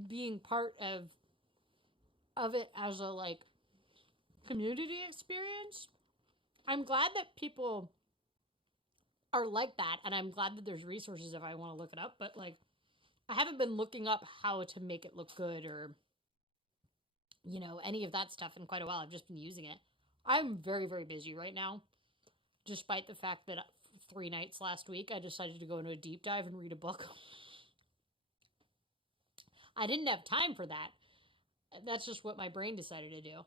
being part of it as a like community experience. I'm glad that people are like that, and I'm glad that there's resources if I want to look it up, but like I haven't been looking up how to make it look good or any of that stuff in quite a while. I've just been using it. I'm very, very busy right now, despite the fact that 3 nights last week I decided to go into a deep dive and read a book. I didn't have time for that. That's just what my brain decided to do.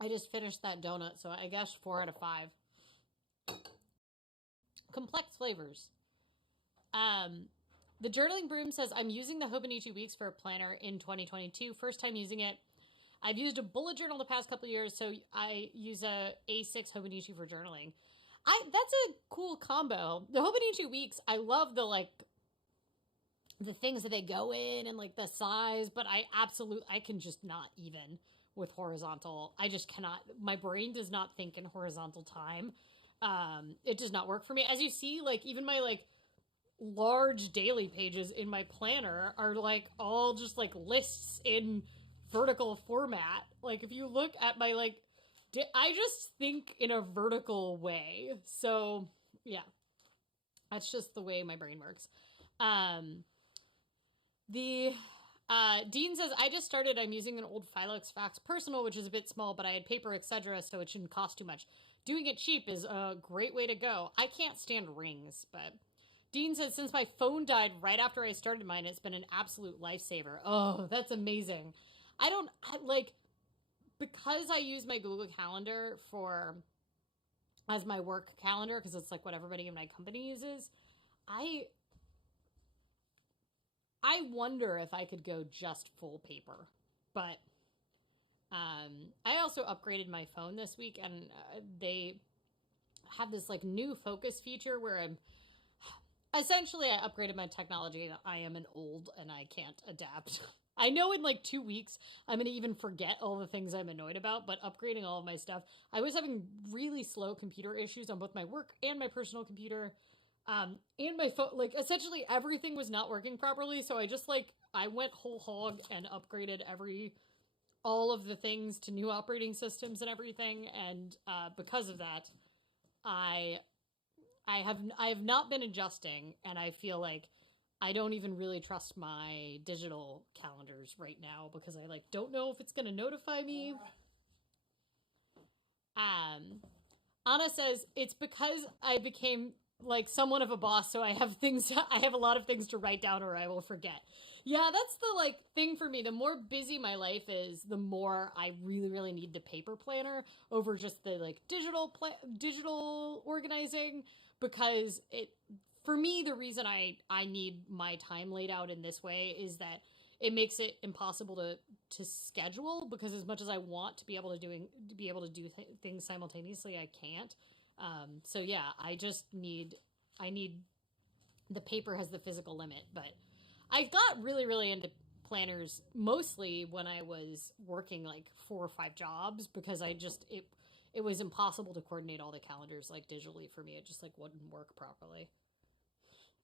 I just finished that donut, so I guess 4 out of 5. Complex flavors. The journaling broom says, I'm using the Hobonichi Weeks for a planner in 2022. First time using it. I've used a bullet journal the past couple of years, so I use a A6 Hobonichi for journaling. That's a cool combo. The Hobonichi Weeks, I love the things that they go in and like the size, but I can just not even with horizontal. I just cannot. My brain does not think in horizontal time. It does not work for me. As you see, like even my like large daily pages in my planner are like all just like lists in vertical format. Like if you look at my like I just think in a vertical way. So yeah, that's just the way my brain works. The Dean says, I just started. I'm using an old Filox Fax Personal, which is a bit small, but I had paper, etc., so it shouldn't cost too much. Doing it cheap is a great way to go. I can't stand rings, but Dean says, since my phone died right after I started mine, it's been an absolute lifesaver. Oh, that's amazing. Because I use my Google Calendar as my work calendar, because it's like what everybody in my company uses, I wonder if I could go just full paper. But I also upgraded my phone this week, and they have this like new focus feature where I upgraded my technology. I am an old and I can't adapt. I know in like 2 weeks I'm going to even forget all the things I'm annoyed about, but upgrading all of my stuff. I was having really slow computer issues on both my work and my personal computer. And my phone, like essentially everything was not working properly. So I went whole hog and upgraded all of the things to new operating systems and everything. And because of that, I have not been adjusting, and I feel like I don't even really trust my digital calendars right now because I don't know if it's going to notify me. Anna says it's because I became like somewhat of a boss, so I have a lot of things to write down or I will forget. Yeah, that's the thing for me. The more busy my life is, the more I really, really need the paper planner over just the digital organizing, because for me, the reason I need my time laid out in this way is that it makes it impossible to schedule, because as much as I want to be able to do things simultaneously, I can't. So yeah, I need the paper has the physical limit, but I got really, really into planners mostly when I was working 4 or 5 jobs, because it was impossible to coordinate all the calendars digitally for me. It just wouldn't work properly.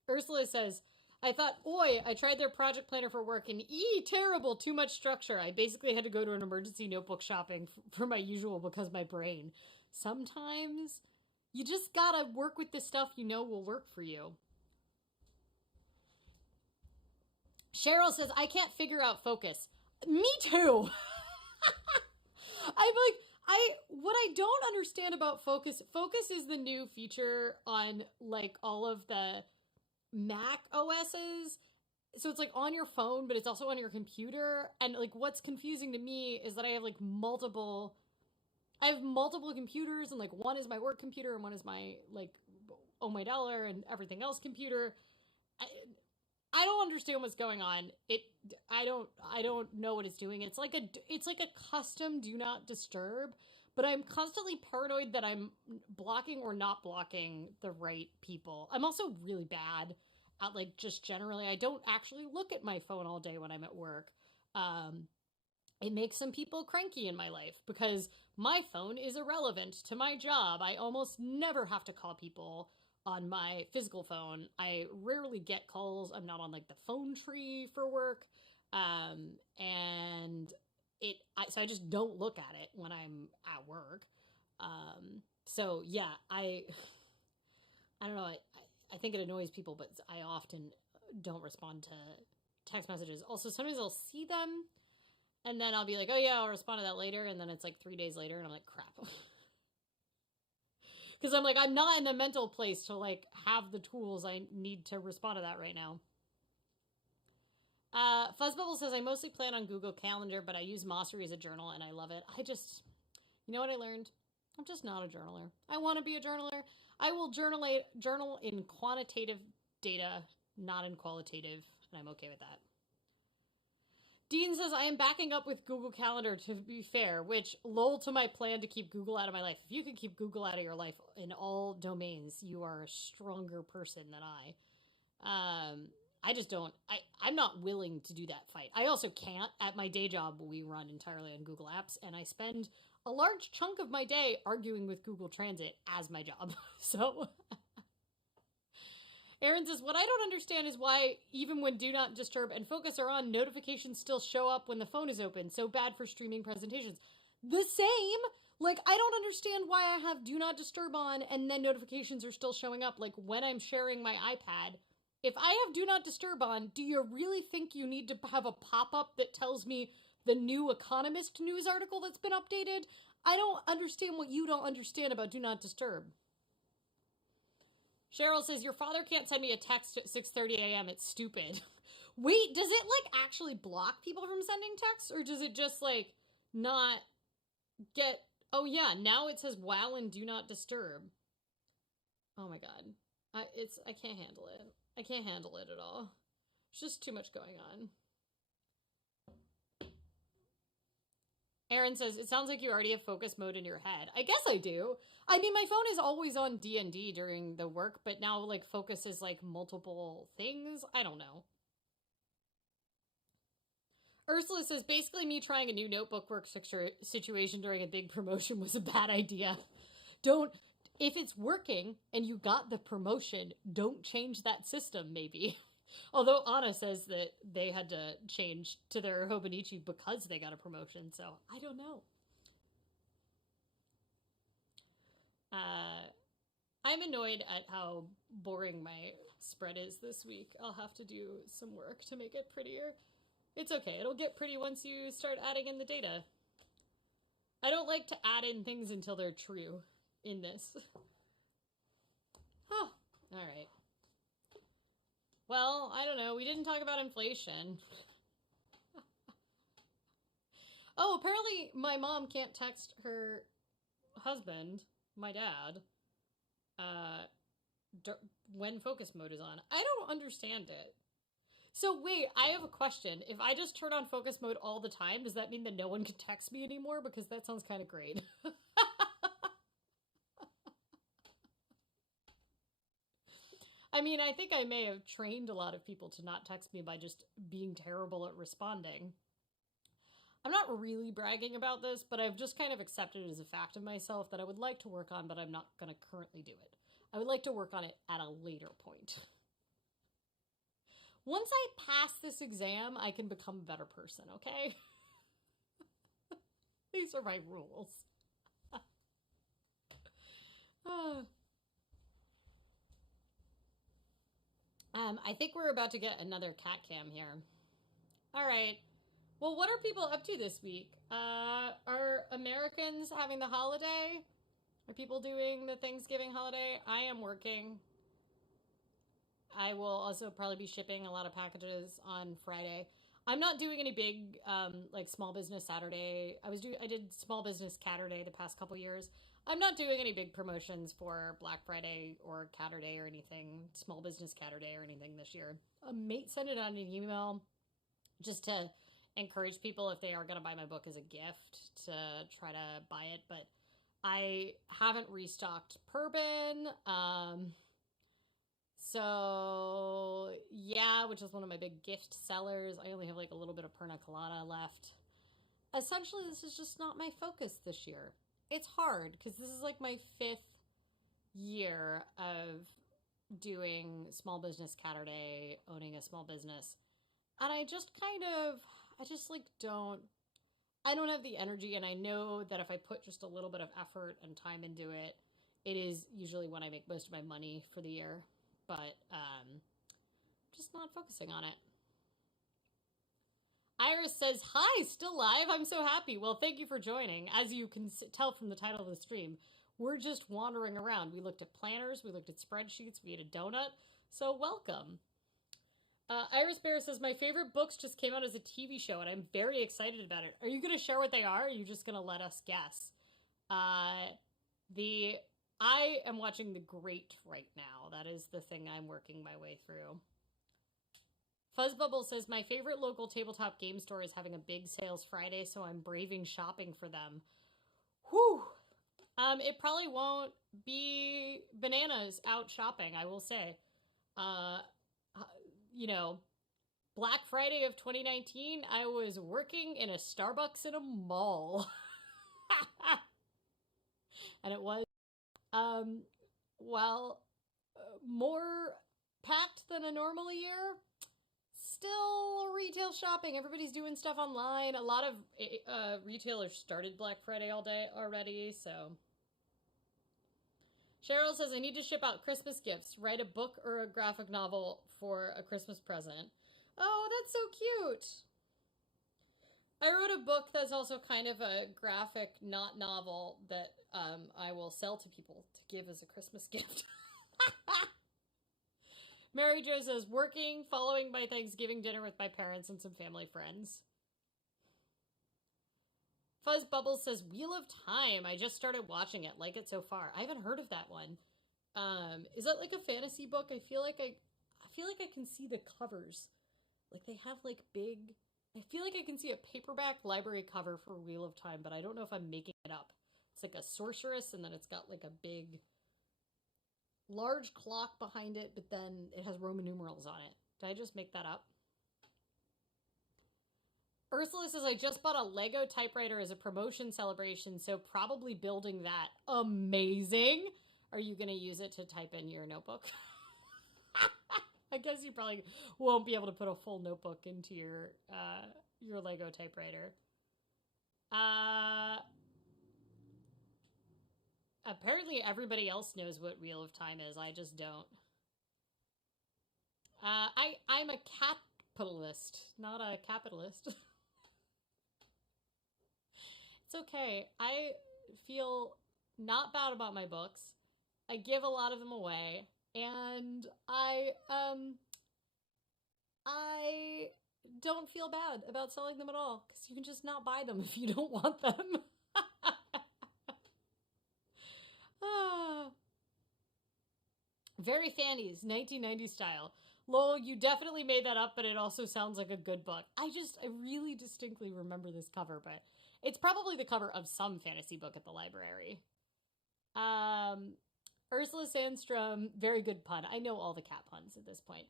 Ursula says, I thought, oi, I tried their project planner for work and terrible, too much structure. I basically had to go to an emergency notebook shopping for my usual because my brain. Sometimes you just gotta work with the stuff will work for you. Cheryl says, I can't figure out focus. Me too. What I don't understand about focus is the new feature on all of the Mac OSs. So it's on your phone, but it's also on your computer. And what's confusing to me is that I have multiple computers, and one is my work computer and one is my oh my dollar and everything else computer. I don't understand what's going on. I don't know what it's doing. It's like a custom do not disturb, but I'm constantly paranoid that I'm blocking or not blocking the right people. I'm also really bad at like just generally, I don't actually look at my phone all day when I'm at work. Um, it makes some people cranky in my life because my phone is irrelevant to my job. I almost never have to call people on my physical phone. I rarely get calls. I'm not on like the phone tree for work. And so I just don't look at it when I'm at work. So yeah, I don't know. I think it annoys people, but I often don't respond to text messages. Also, sometimes I'll see them and then I'll be like, oh yeah, I'll respond to that later. And then it's like 3 days later and I'm like, crap. Because I'm like, I'm not in the mental place to like have the tools I need to respond to that right now. Fuzzbubble says, I mostly plan on Google Calendar, but I use Mossery as a journal and I love it. You know what I learned? I'm just not a journaler. I want to be a journaler. I will journal in quantitative data, not in qualitative, and I'm okay with that. Dean says, I am backing up with Google Calendar to be fair, which lol to my plan to keep Google out of my life. If you can keep Google out of your life in all domains, you are a stronger person than I. I just don't, I'm not willing to do that fight. I also can't. At my day job, we run entirely on Google Apps, and I spend a large chunk of my day arguing with Google Transit as my job. So Aaron says, what I don't understand is why even when Do Not Disturb and Focus are on, notifications still show up when the phone is open. So bad for streaming presentations. The same. Like, I don't understand why I have Do Not Disturb on and then notifications are still showing up. Like, when I'm sharing my iPad, if I have Do Not Disturb on, do you really think you need to have a pop-up that tells me the new Economist news article that's been updated? I don't understand what you don't understand about Do Not Disturb. Cheryl says, your father can't send me a text at 6:30 a.m. It's stupid. Wait, does it, like, actually block people from sending texts? Or does it just, like, not get... Oh, yeah, now it says, wow, and do not disturb. Oh, my God. I can't handle it. I can't handle it at all. There's just too much going on. Aaron says, it sounds like you already have focus mode in your head. I guess I do. I mean, my phone is always on D&D during the work, but now, like, focus is, like, multiple things. I don't know. Ursula says, basically me trying a new notebook work situation during a big promotion was a bad idea. If it's working and you got the promotion, don't change that system, maybe. Although Anna says that they had to change to their Hobonichi because they got a promotion, so I don't know. I'm annoyed at how boring my spread is this week. I'll have to do some work to make it prettier. It's okay. It'll get pretty once you start adding in the data. I don't like to add in things until they're true in this. Oh, all right. Well, I don't know. We didn't talk about inflation. Oh, apparently my mom can't text her husband, my dad, when focus mode is on. I don't understand it. So wait, I have a question. If I just turn on focus mode all the time, does that mean that no one can text me anymore? Because that sounds kind of great. I mean, I think I may have trained a lot of people to not text me by just being terrible at responding. I'm not really bragging about this, but I've just kind of accepted it as a fact of myself that I would like to work on, but I'm not going to currently do it. I would like to work on it at a later point. Once I pass this exam, I can become a better person, okay? These are my rules. I think we're about to get another cat cam here. All right. Well, what are people up to this week? Are Americans having the holiday? Are people doing the Thanksgiving holiday? I am working. I will also probably be shipping a lot of packages on Friday. I'm not doing any big, like, small business Saturday. I did small business Catterday the past couple years. I'm not doing any big promotions for Black Friday or Catterday or anything, Small Business Catterday or anything this year. Mate sent it on an email just to encourage people if they are going to buy my book as a gift to try to buy it. But I haven't restocked Bourbon. So yeah, which is one of my big gift sellers. I only have like a little bit of Perna Colada left. Essentially, this is just not my focus this year. It's hard because this is like my 5th year of doing Small Business Catterday, owning a small business. And I just I don't have the energy, and I know that if I put just a little bit of effort and time into it, it is usually when I make most of my money for the year, but just not focusing on it. Iris says, hi, still live? I'm so happy. Well, thank you for joining. As you can tell from the title of the stream, we're just wandering around. We looked at planners, we looked at spreadsheets, we ate a donut, so welcome. Iris Bear says, my favorite books just came out as a TV show, and I'm very excited about it. Are you going to share what they are, or are you just going to let us guess? I am watching The Great right now. That is the thing I'm working my way through. Fuzzbubble says, my favorite local tabletop game store is having a big sales Friday, so I'm braving shopping for them. Whew! It probably won't be bananas out shopping, I will say. Black Friday of 2019, I was working in a Starbucks in a mall. And it was, more packed than a normal year. Still retail shopping. Everybody's doing stuff online. A lot of retailers started Black Friday all day already, so. Cheryl says, I need to ship out Christmas gifts. Write a book or a graphic novel for a Christmas present. Oh, that's so cute. I wrote a book that's also kind of a graphic, not novel, that I will sell to people to give as a Christmas gift. Mary Jo says, working, following my Thanksgiving dinner with my parents and some family friends. Fuzz Bubbles says, Wheel of Time. I just started watching it. Like it so far. I haven't heard of that one. Is that like a fantasy book? I feel like I can see the covers. Like they have like big. I feel like I can see a paperback library cover for Wheel of Time, but I don't know if I'm making it up. It's like a sorceress, and then it's got like a big, large clock behind it, but then it has Roman numerals on it. Did I just make that up? Ursula says, I just bought a Lego typewriter as a promotion celebration, so probably building that. Amazing! Are you going to use it to type in your notebook? I guess you probably won't be able to put a full notebook into your Lego typewriter. Apparently everybody else knows what Wheel of Time is. I just don't. I'm a capitalist, not a capitalist. It's okay. I feel not bad about my books. I give a lot of them away, and I don't feel bad about selling them at all, because you can just not buy them if you don't want them. Very Fannies, 1990 style. Lol, you definitely made that up, but it also sounds like a good book. I really distinctly remember this cover, but it's probably the cover of some fantasy book at the library. Ursula Sandstrom, very good pun. I know all the cat puns at this point.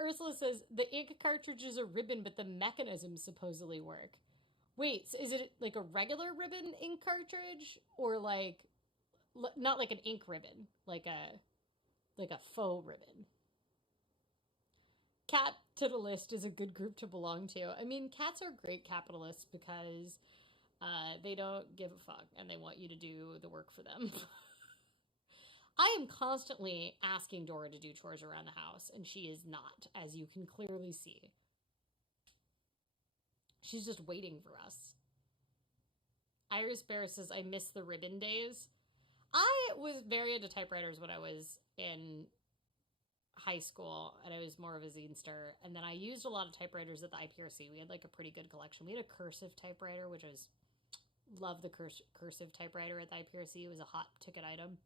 Ursula says, the ink cartridge is a ribbon, but the mechanisms supposedly work. Wait, so is it like a regular ribbon ink cartridge? Or like, not like an ink ribbon, like a faux ribbon? Capitalist is a good group to belong to. I mean, cats are great capitalists because they don't give a fuck and they want you to do the work for them. I am constantly asking Dora to do chores around the house, and she is not, as you can clearly see. She's just waiting for us. Iris Bear says, I miss the ribbon days. I was very into typewriters when I was in high school, and I was more of a zinester, and then I used a lot of typewriters at the IPRC. We had like a pretty good collection. We had a cursive typewriter, which was love the cursive typewriter at the IPRC. It was a hot ticket item.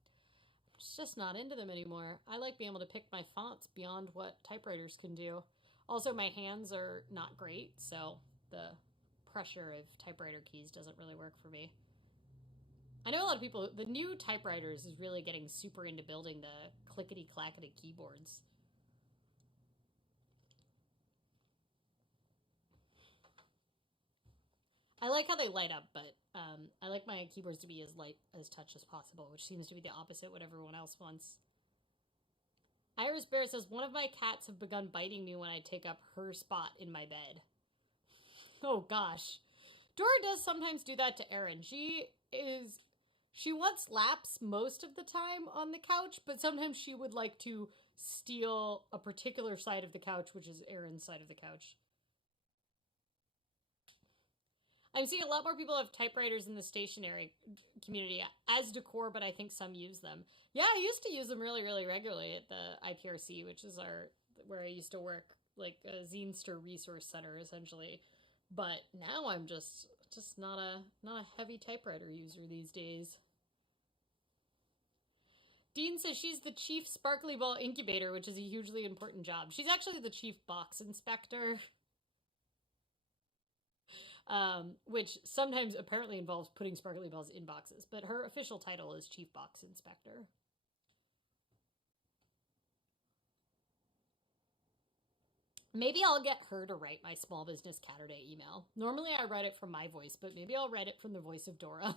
It's just not into them anymore. I like being able to pick my fonts beyond what typewriters can do. Also, my hands are not great, so the pressure of typewriter keys doesn't really work for me. I know a lot of people, the new typewriters is really getting super into building the clickety-clackety keyboards. I like how they light up, but I like my keyboards to be as light as touch as possible, which seems to be the opposite what everyone else wants. Iris Bear says, one of my cats have begun biting me when I take up her spot in my bed. Oh gosh. Dora does sometimes do that to Erin. She wants laps most of the time on the couch, but sometimes she would like to steal a particular side of the couch, which is Erin's side of the couch. I'm seeing a lot more people have typewriters in the stationery community as decor, but I think some use them. Yeah, I used to use them really, really regularly at the IPRC, which is where I used to work, like a Zinester resource center, essentially. But now I'm just not a heavy typewriter user these days. Dean says she's the chief sparkly ball incubator, which is a hugely important job. She's actually the chief box inspector. Which sometimes apparently involves putting sparkly balls in boxes, but her official title is Chief Box Inspector. Maybe I'll get her to write my Small Business Saturday email. Normally I write it from my voice, but maybe I'll write it from the voice of Dora.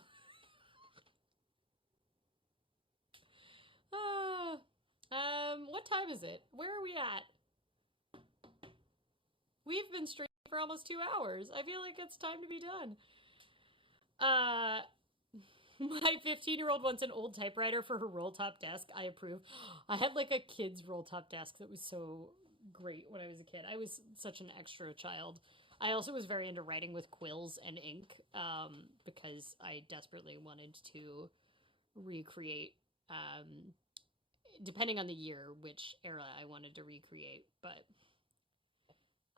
What time is it? Where are we at? We've been streaming for almost 2 hours. I feel like it's time to be done. My 15-year-old wants an old typewriter for her roll-top desk. I approve. I had like a kid's roll-top desk that was so great when I was a kid. I was such an extra child. I also was very into writing with quills and ink because I desperately wanted to recreate, depending on the year, which era I wanted to recreate. But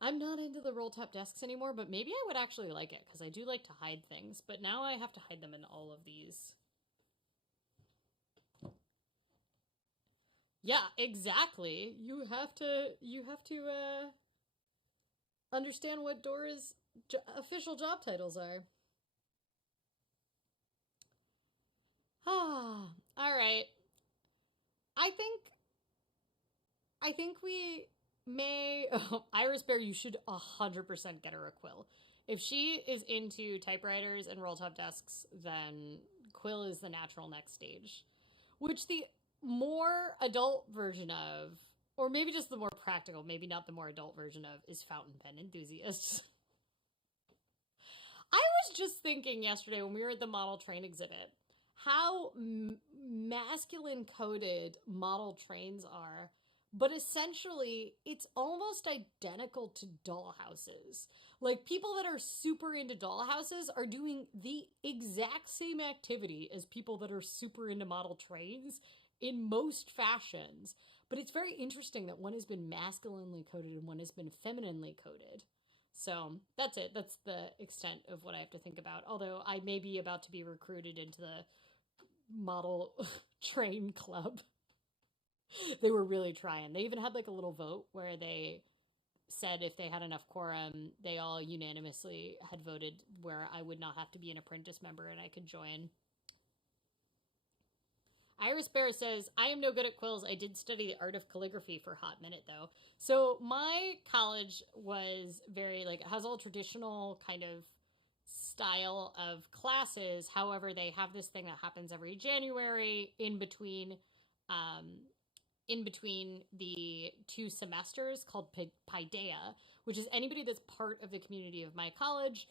I'm not into the roll-top desks anymore, but maybe I would actually like it because I do like to hide things, but now I have to hide them in all of these. Yeah, exactly. You have to understand what Dora's official job titles are. Ah, all right. I think we may. Oh, Iris Bear, you should 100% get her a quill. If she is into typewriters and roll-top desks, then quill is the natural next stage. Which the more adult version of, or maybe just the more practical, maybe not the more adult version of, is fountain pen enthusiasts. I was just thinking yesterday when we were at the model train exhibit how masculine coded model trains are, but essentially it's almost identical to dollhouses. Like, people that are super into dollhouses are doing the exact same activity as people that are super into model trains in most fashions. But it's very interesting that one has been masculinely coded and one has been femininely coded. So that's it. That's the extent of what I have to think about. Although I may be about to be recruited into the model train club. They were really trying. They even had like a little vote where they said if they had enough quorum, they all unanimously had voted where I would not have to be an apprentice member and I could join. Iris Bear says, I am no good at quills. I did study the art of calligraphy for a hot minute, though. So my college was very, like, has all traditional kind of style of classes. However, they have this thing that happens every January in between the 2 semesters called Paideia, which is anybody that's part of the community of my college,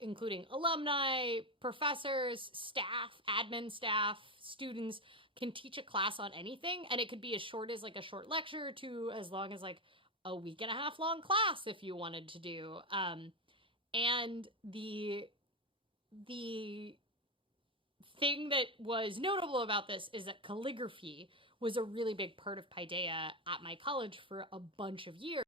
including alumni, professors, staff, admin staff, students, can teach a class on anything. And it could be as short as like a short lecture to as long as like a week and a half long class if you wanted to do. And the thing that was notable about this is that calligraphy was a really big part of Paideia at my college for a bunch of years.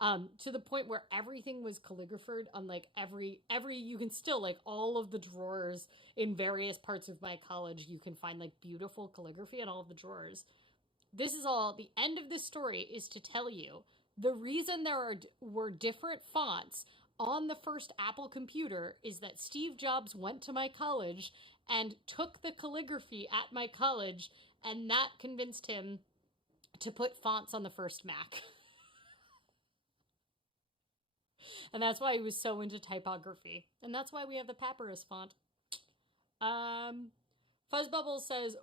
to the point where everything was calligraphed on like every you can still like all of the drawers in various parts of my college, you can find like beautiful calligraphy in all of the drawers. This is all the end of this story is to tell you the reason were different fonts on the first Apple computer is that Steve Jobs went to my college and took the calligraphy at my college, and that convinced him to put fonts on the first Mac. And that's why he was so into typography. And that's why we have the papyrus font. Fuzzbubble says,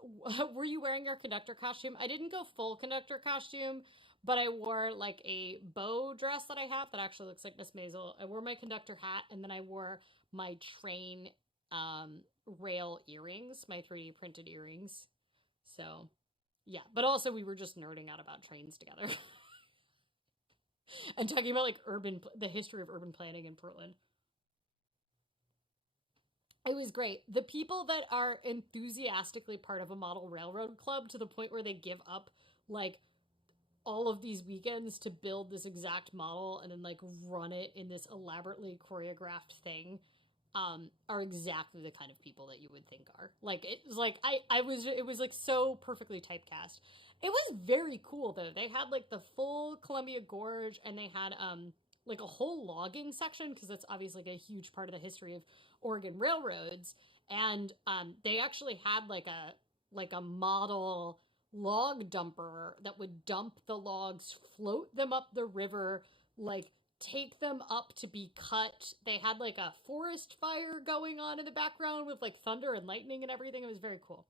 were you wearing your conductor costume? I didn't go full conductor costume, but I wore like a bow dress that I have that actually looks like Miss Maisel. I wore my conductor hat, and then I wore my train rail earrings, my 3D printed earrings. So, yeah. But also we were just nerding out about trains together. And talking about like the history of urban planning in Portland. It was great. The people that are enthusiastically part of a model railroad club to the point where they give up like all of these weekends to build this exact model and then like run it in this elaborately choreographed thing are exactly the kind of people that you would think are. Like it was like it was like so perfectly typecast. It was very cool though. They had like the full Columbia Gorge, and they had like a whole logging section because that's obviously like a huge part of the history of Oregon railroads. And they actually had like a model log dumper that would dump the logs, float them up the river, like take them up to be cut. They had like a forest fire going on in the background with like thunder and lightning and everything. It was very cool.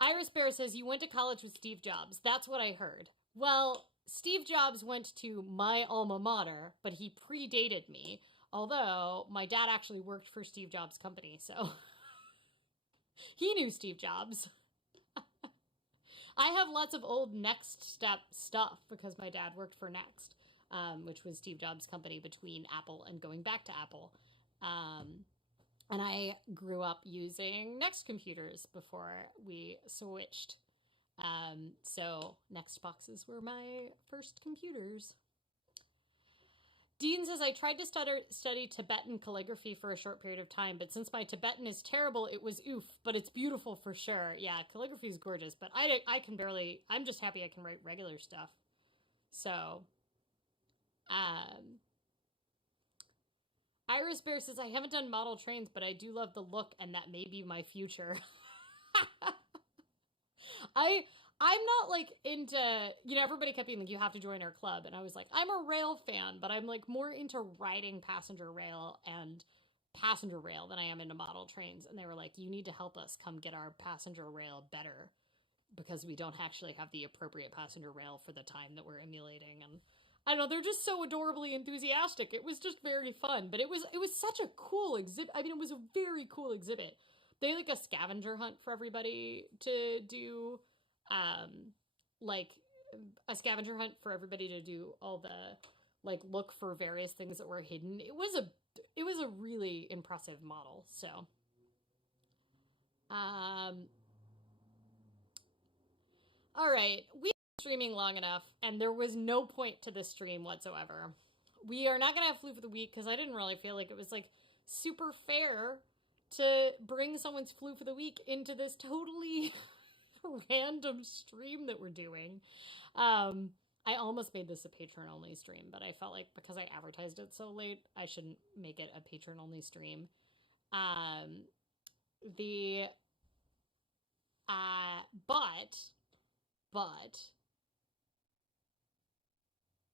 Iris Bear says, you went to college with Steve Jobs. That's what I heard. Well, Steve Jobs went to my alma mater, but he predated me. Although my dad actually worked for Steve Jobs' company, so he knew Steve Jobs. I have lots of old Next Step stuff because my dad worked for Next, which was Steve Jobs' company between Apple and going back to Apple. And I grew up using Next computers before we switched. So Next boxes were my first computers. Dean says, I tried to study Tibetan calligraphy for a short period of time, but since my Tibetan is terrible, it was oof, but it's beautiful for sure. Yeah, calligraphy is gorgeous, but I can barely, I'm just happy I can write regular stuff. So, Iris Bear says, I haven't done model trains, but I do love the look, and that may be my future. I'm not like into, everybody kept being like, you have to join our club. And I was like, I'm a rail fan, but I'm like more into riding passenger rail and passenger rail than I am into model trains. And they were like, you need to help us come get our passenger rail better because we don't actually have the appropriate passenger rail for the time that we're emulating. And I don't know, they're just so adorably enthusiastic. It was just very fun, but it was such a cool exhibit. I mean, it was a very cool exhibit. They had like a scavenger hunt for everybody to do. Like a scavenger hunt for everybody to do all the like look for various things that were hidden. It was a really impressive model. So all right, we've been streaming long enough, and there was no point to this stream whatsoever. We are not gonna have Floof of the Week because I didn't really feel like it was like super fair to bring someone's Floof of the Week into this totally random stream that we're doing. I almost made this a patron only stream, but I felt like because I advertised it so late, I shouldn't make it a patron only stream. But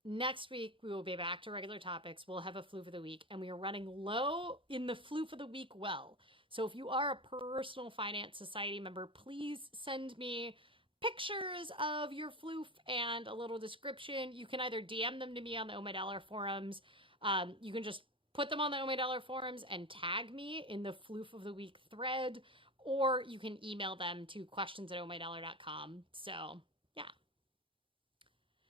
next week we will be back to regular topics. We'll have a Floof of the Week, and we are running low in the Floof of the Week well. So if you are a Personal Finance Society member, please send me pictures of your floof and a little description. You can either DM them to me on the Oh My Dollar forums. You can just put them on the Oh My Dollar forums and tag me in the Floof of the Week thread, or you can email them to questions@ohmydollar.com. So, yeah.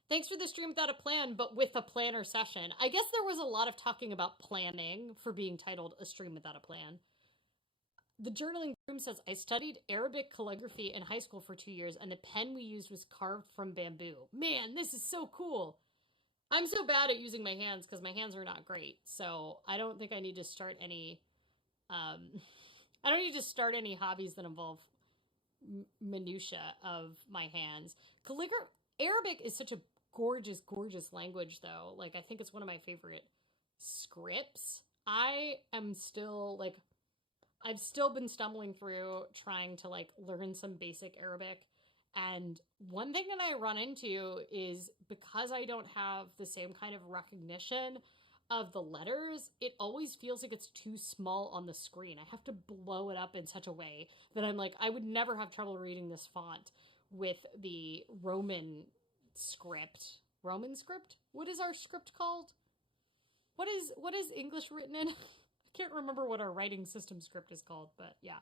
Thanks for the stream without a plan, but with a planner session. I guess there was a lot of talking about planning for being titled A Stream Without a Plan. The journaling room says, I studied Arabic calligraphy in high school for 2 years, and the pen we used was carved from bamboo. Man, this is so cool. I'm so bad at using my hands because my hands are not great. So I don't think I need to start any. Um, I don't need to start any hobbies that involve minutia of my hands. Arabic is such a gorgeous, gorgeous language, though. Like I think it's one of my favorite scripts. I am still like I've still been stumbling through trying to like learn some basic Arabic. And one thing that I run into is because I don't have the same kind of recognition of the letters, it always feels like it's too small on the screen. I have to blow it up in such a way that I'm like, I would never have trouble reading this font with the Roman script. Roman script? What is our script called? What is English written in? I can't remember what our writing system script is called, but yeah.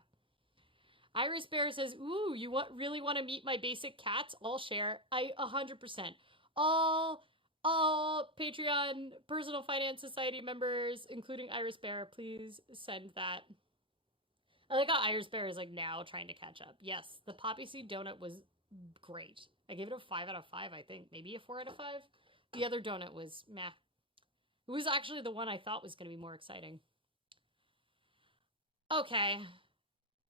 Iris Bear says, "Ooh, really want to meet my basic cats? I'll share. 100%. All Patreon Personal Finance Society members, including Iris Bear, please send that." I like how Iris Bear is like now trying to catch up. Yes, the poppy seed donut was great. I gave it a 5 out of 5, I think. Maybe a 4 out of 5. The other donut was meh. It was actually the one I thought was going to be more exciting. Okay.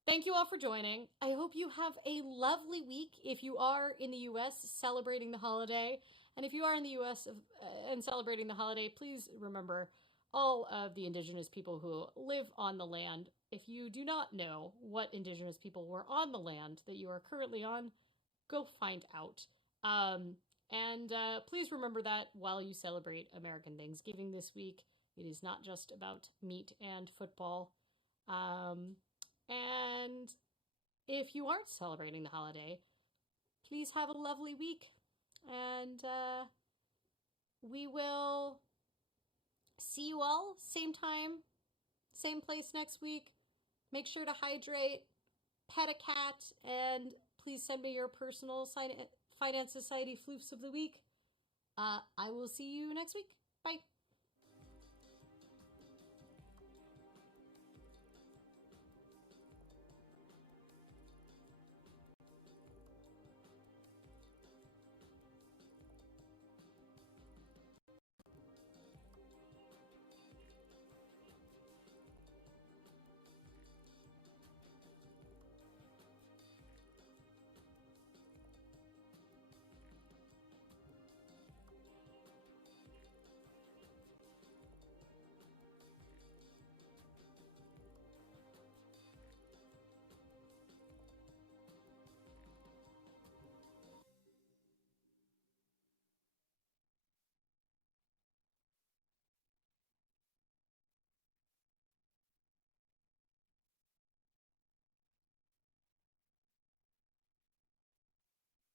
Thank you all for joining. I hope you have a lovely week if you are in the US celebrating the holiday. And if you are in the US and celebrating the holiday, please remember all of the indigenous people who live on the land. If you do not know what indigenous people were on the land that you are currently on, go find out. And please remember that while you celebrate American Thanksgiving this week. It is not just about meat and football. And if you aren't celebrating the holiday, please have a lovely week. And we will see you all same time, same place next week. Make sure to hydrate, pet a cat, and please send me your personal Finance Society floofs of the week. I will see you next week. Bye.